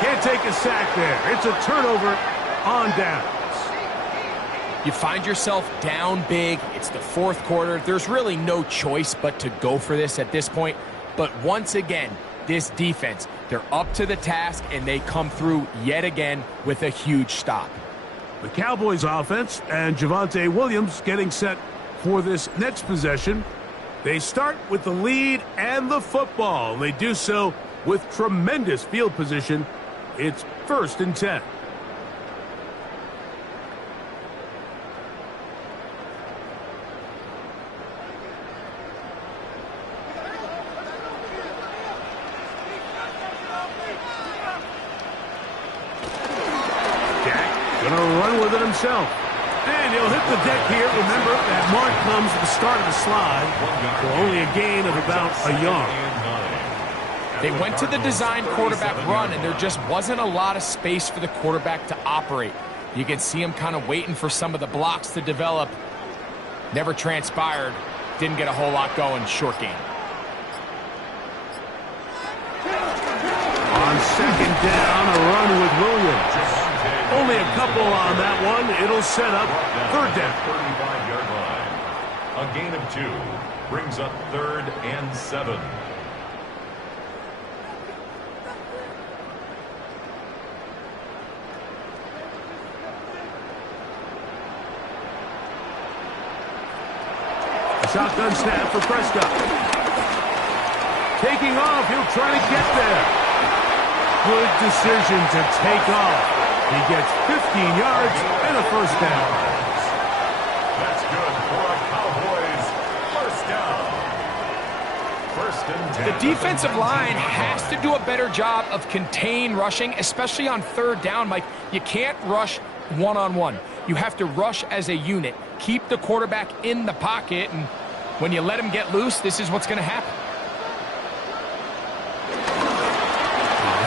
Can't take a sack there. It's a turnover on downs. You find yourself down big. It's the 4th quarter. There's really no choice but to go for this at this point. But once again, this defense, they're up to the task, and they come through yet again with a huge stop. The Cowboys offense and Javonte Williams getting set for this next possession. They start with the lead and the football. They do so with tremendous field position. It's 1st and 10. Going to run with it himself. And he'll hit the deck here. Remember, that mark comes at the start of the slide. So only a gain of about a yard. They went to the design quarterback run, and there just wasn't a lot of space for the quarterback to operate. You can see him kind of waiting for some of the blocks to develop. Never transpired. Didn't get a whole lot going. Short game. On 2nd down, a run with Williams. Only a couple on that one. It'll set up 3rd down. 35-yard line. A gain of 2 brings up 3rd and 7. Shotgun snap for Prescott. Taking off, he'll try to get there. Good decision to take off. He gets 15 yards and a 1st down. That's good for a Cowboys 1st down. 1st and 10. The defensive line has to do a better job of contain rushing, especially on 3rd down, Mike. You can't rush one-on-one. You have to rush as a unit. Keep the quarterback in the pocket, and when you let him get loose, this is what's going to happen.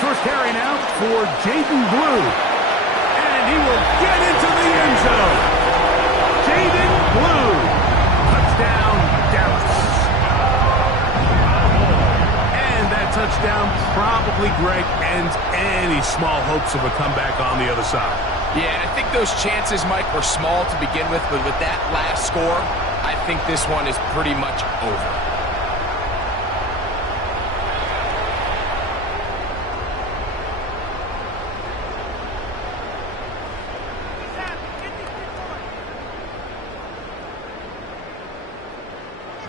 First carry now for Jaden Blue. And he will get into the end zone. Jaden Blue. Touchdown, Dallas. And that touchdown probably, Greg, ends any small hopes of a comeback on the other side. Yeah, and I think those chances, Mike, were small to begin with, but with that last score, I think this one is pretty much over.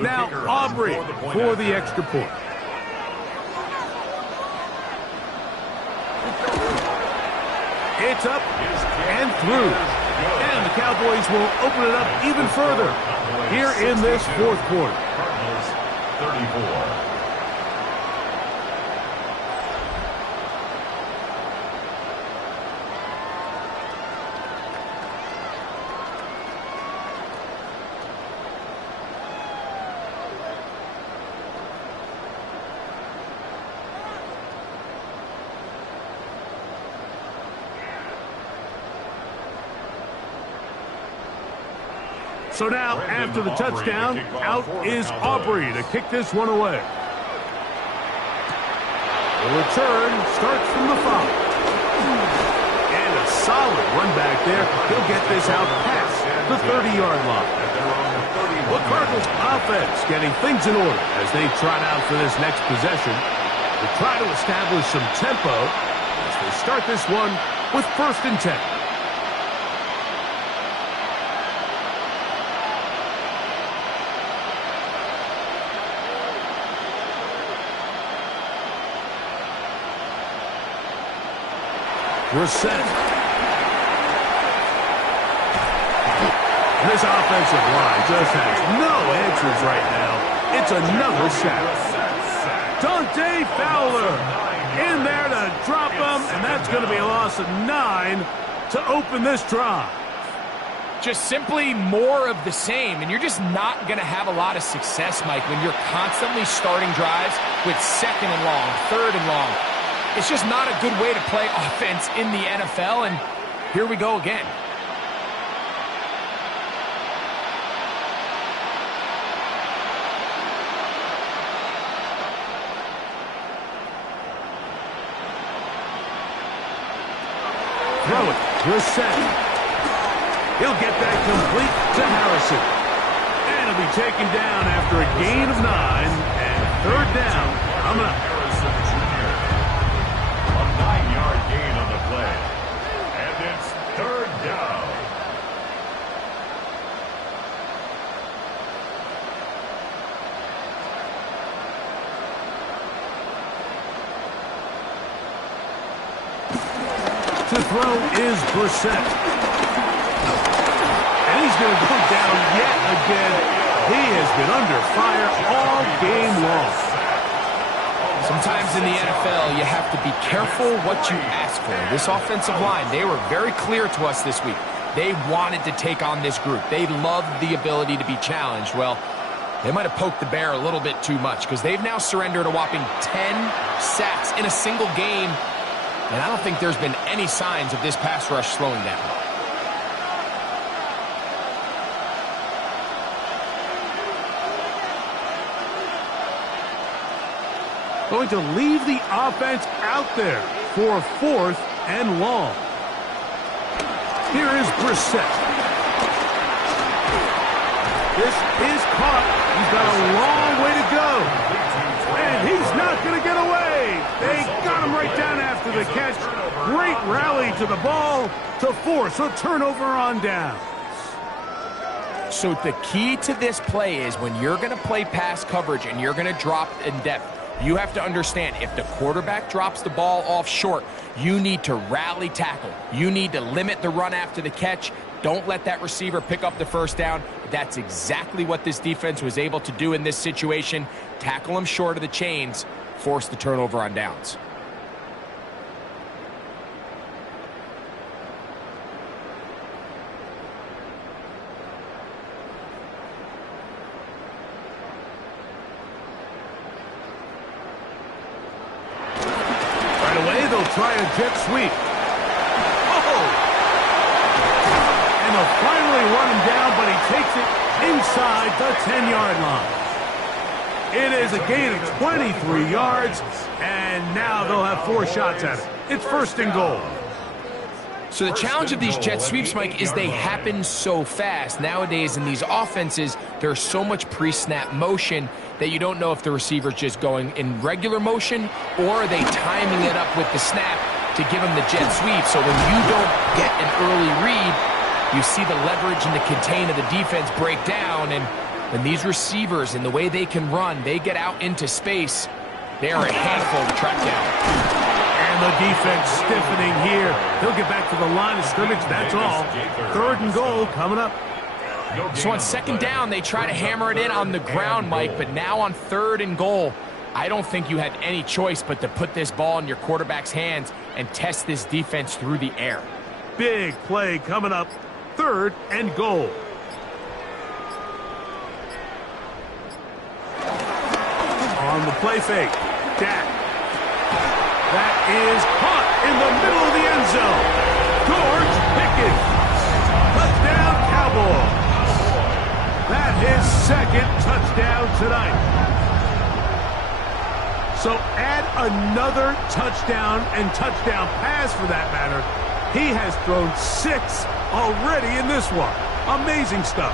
Now, Aubrey for the extra point. It's up and through. And the Cowboys will open it up even further here in this 4th quarter. Cardinals 34. So now, after the touchdown, out is Aubrey to kick this one away. The return starts from the 5. And a solid run back there. He'll get this out past the 30-yard line. The Cardinals offense getting things in order as they trot out for this next possession. They try to establish some tempo as they start this one with 1st and 10. Brissett. This offensive line just has no answers right now. It's another sack. Dante Fowler in there to drop him, and that's going to be a loss of 9 to open this drive. just simply more of the same, and you're just not going to have a lot of success, Mike, when you're constantly starting drives with 2nd and long, 3rd and long. It's just not a good way to play offense in the NFL, and here we go again. Throw it. Brissett. He'll get that complete to Harrison. And he'll be taken down after a gain of 9 and 3rd down coming up. Harrison Jr. A 9-yard gain on the play. And it's 3rd down. To throw is Brissett. And he's going to go down yet again. He has been under fire all game long. Sometimes in the NFL, you have to be careful what you ask for. This offensive line, they were very clear to us this week. They wanted to take on this group. They loved the ability to be challenged. Well, they might have poked the bear a little bit too much because they've now surrendered a whopping 10 sacks in a single game. And I don't think there's been any signs of this pass rush slowing down. Going to leave the offense out there for 4th and long. Here is Brissett. This is caught. He's got a long way to go. And he's not going to get away. They got him right down after the catch. Great rally to the ball to force a turnover on down. So the key to this play is when you're going to play pass coverage and you're going to drop in depth, you have to understand if the quarterback drops the ball off short, you need to rally tackle. You need to limit the run after the catch. Don't let that receiver pick up the 1st down. That's exactly what this defense was able to do in this situation. Tackle him short of the chains, force the turnover on downs. Try a jet sweep. Oh! And they'll finally run him down, but he takes it inside the 10-yard line. It is a gain of 23 yards, and now they'll have 4 shots at it. It's 1st and goal. So the challenge of these jet sweeps, Mike, is they happen so fast. Nowadays in these offenses, there's so much pre-snap motion that you don't know if the receiver's just going in regular motion or are they timing it up with the snap to give him the jet sweep. So when you don't get an early read, you see the leverage and the contain of the defense break down. And when these receivers and the way they can run, they get out into space, they are a handful to track down. And the defense stiffening here. He'll get back to the line of scrimmage, that's all. 3rd and goal coming up. So on 2nd down, they try to hammer it in on the ground, Mike, but now on 3rd and goal, I don't think you have any choice but to put this ball in your quarterback's hands and test this defense through the air. Big play coming up. 3rd and goal. On the play fake, Dak. That is caught in the middle of the end zone. George Pickens. Touchdown, Cowboys. That is 2nd touchdown tonight. So add another touchdown and touchdown pass for that matter. He has thrown 6 already in this one. Amazing stuff.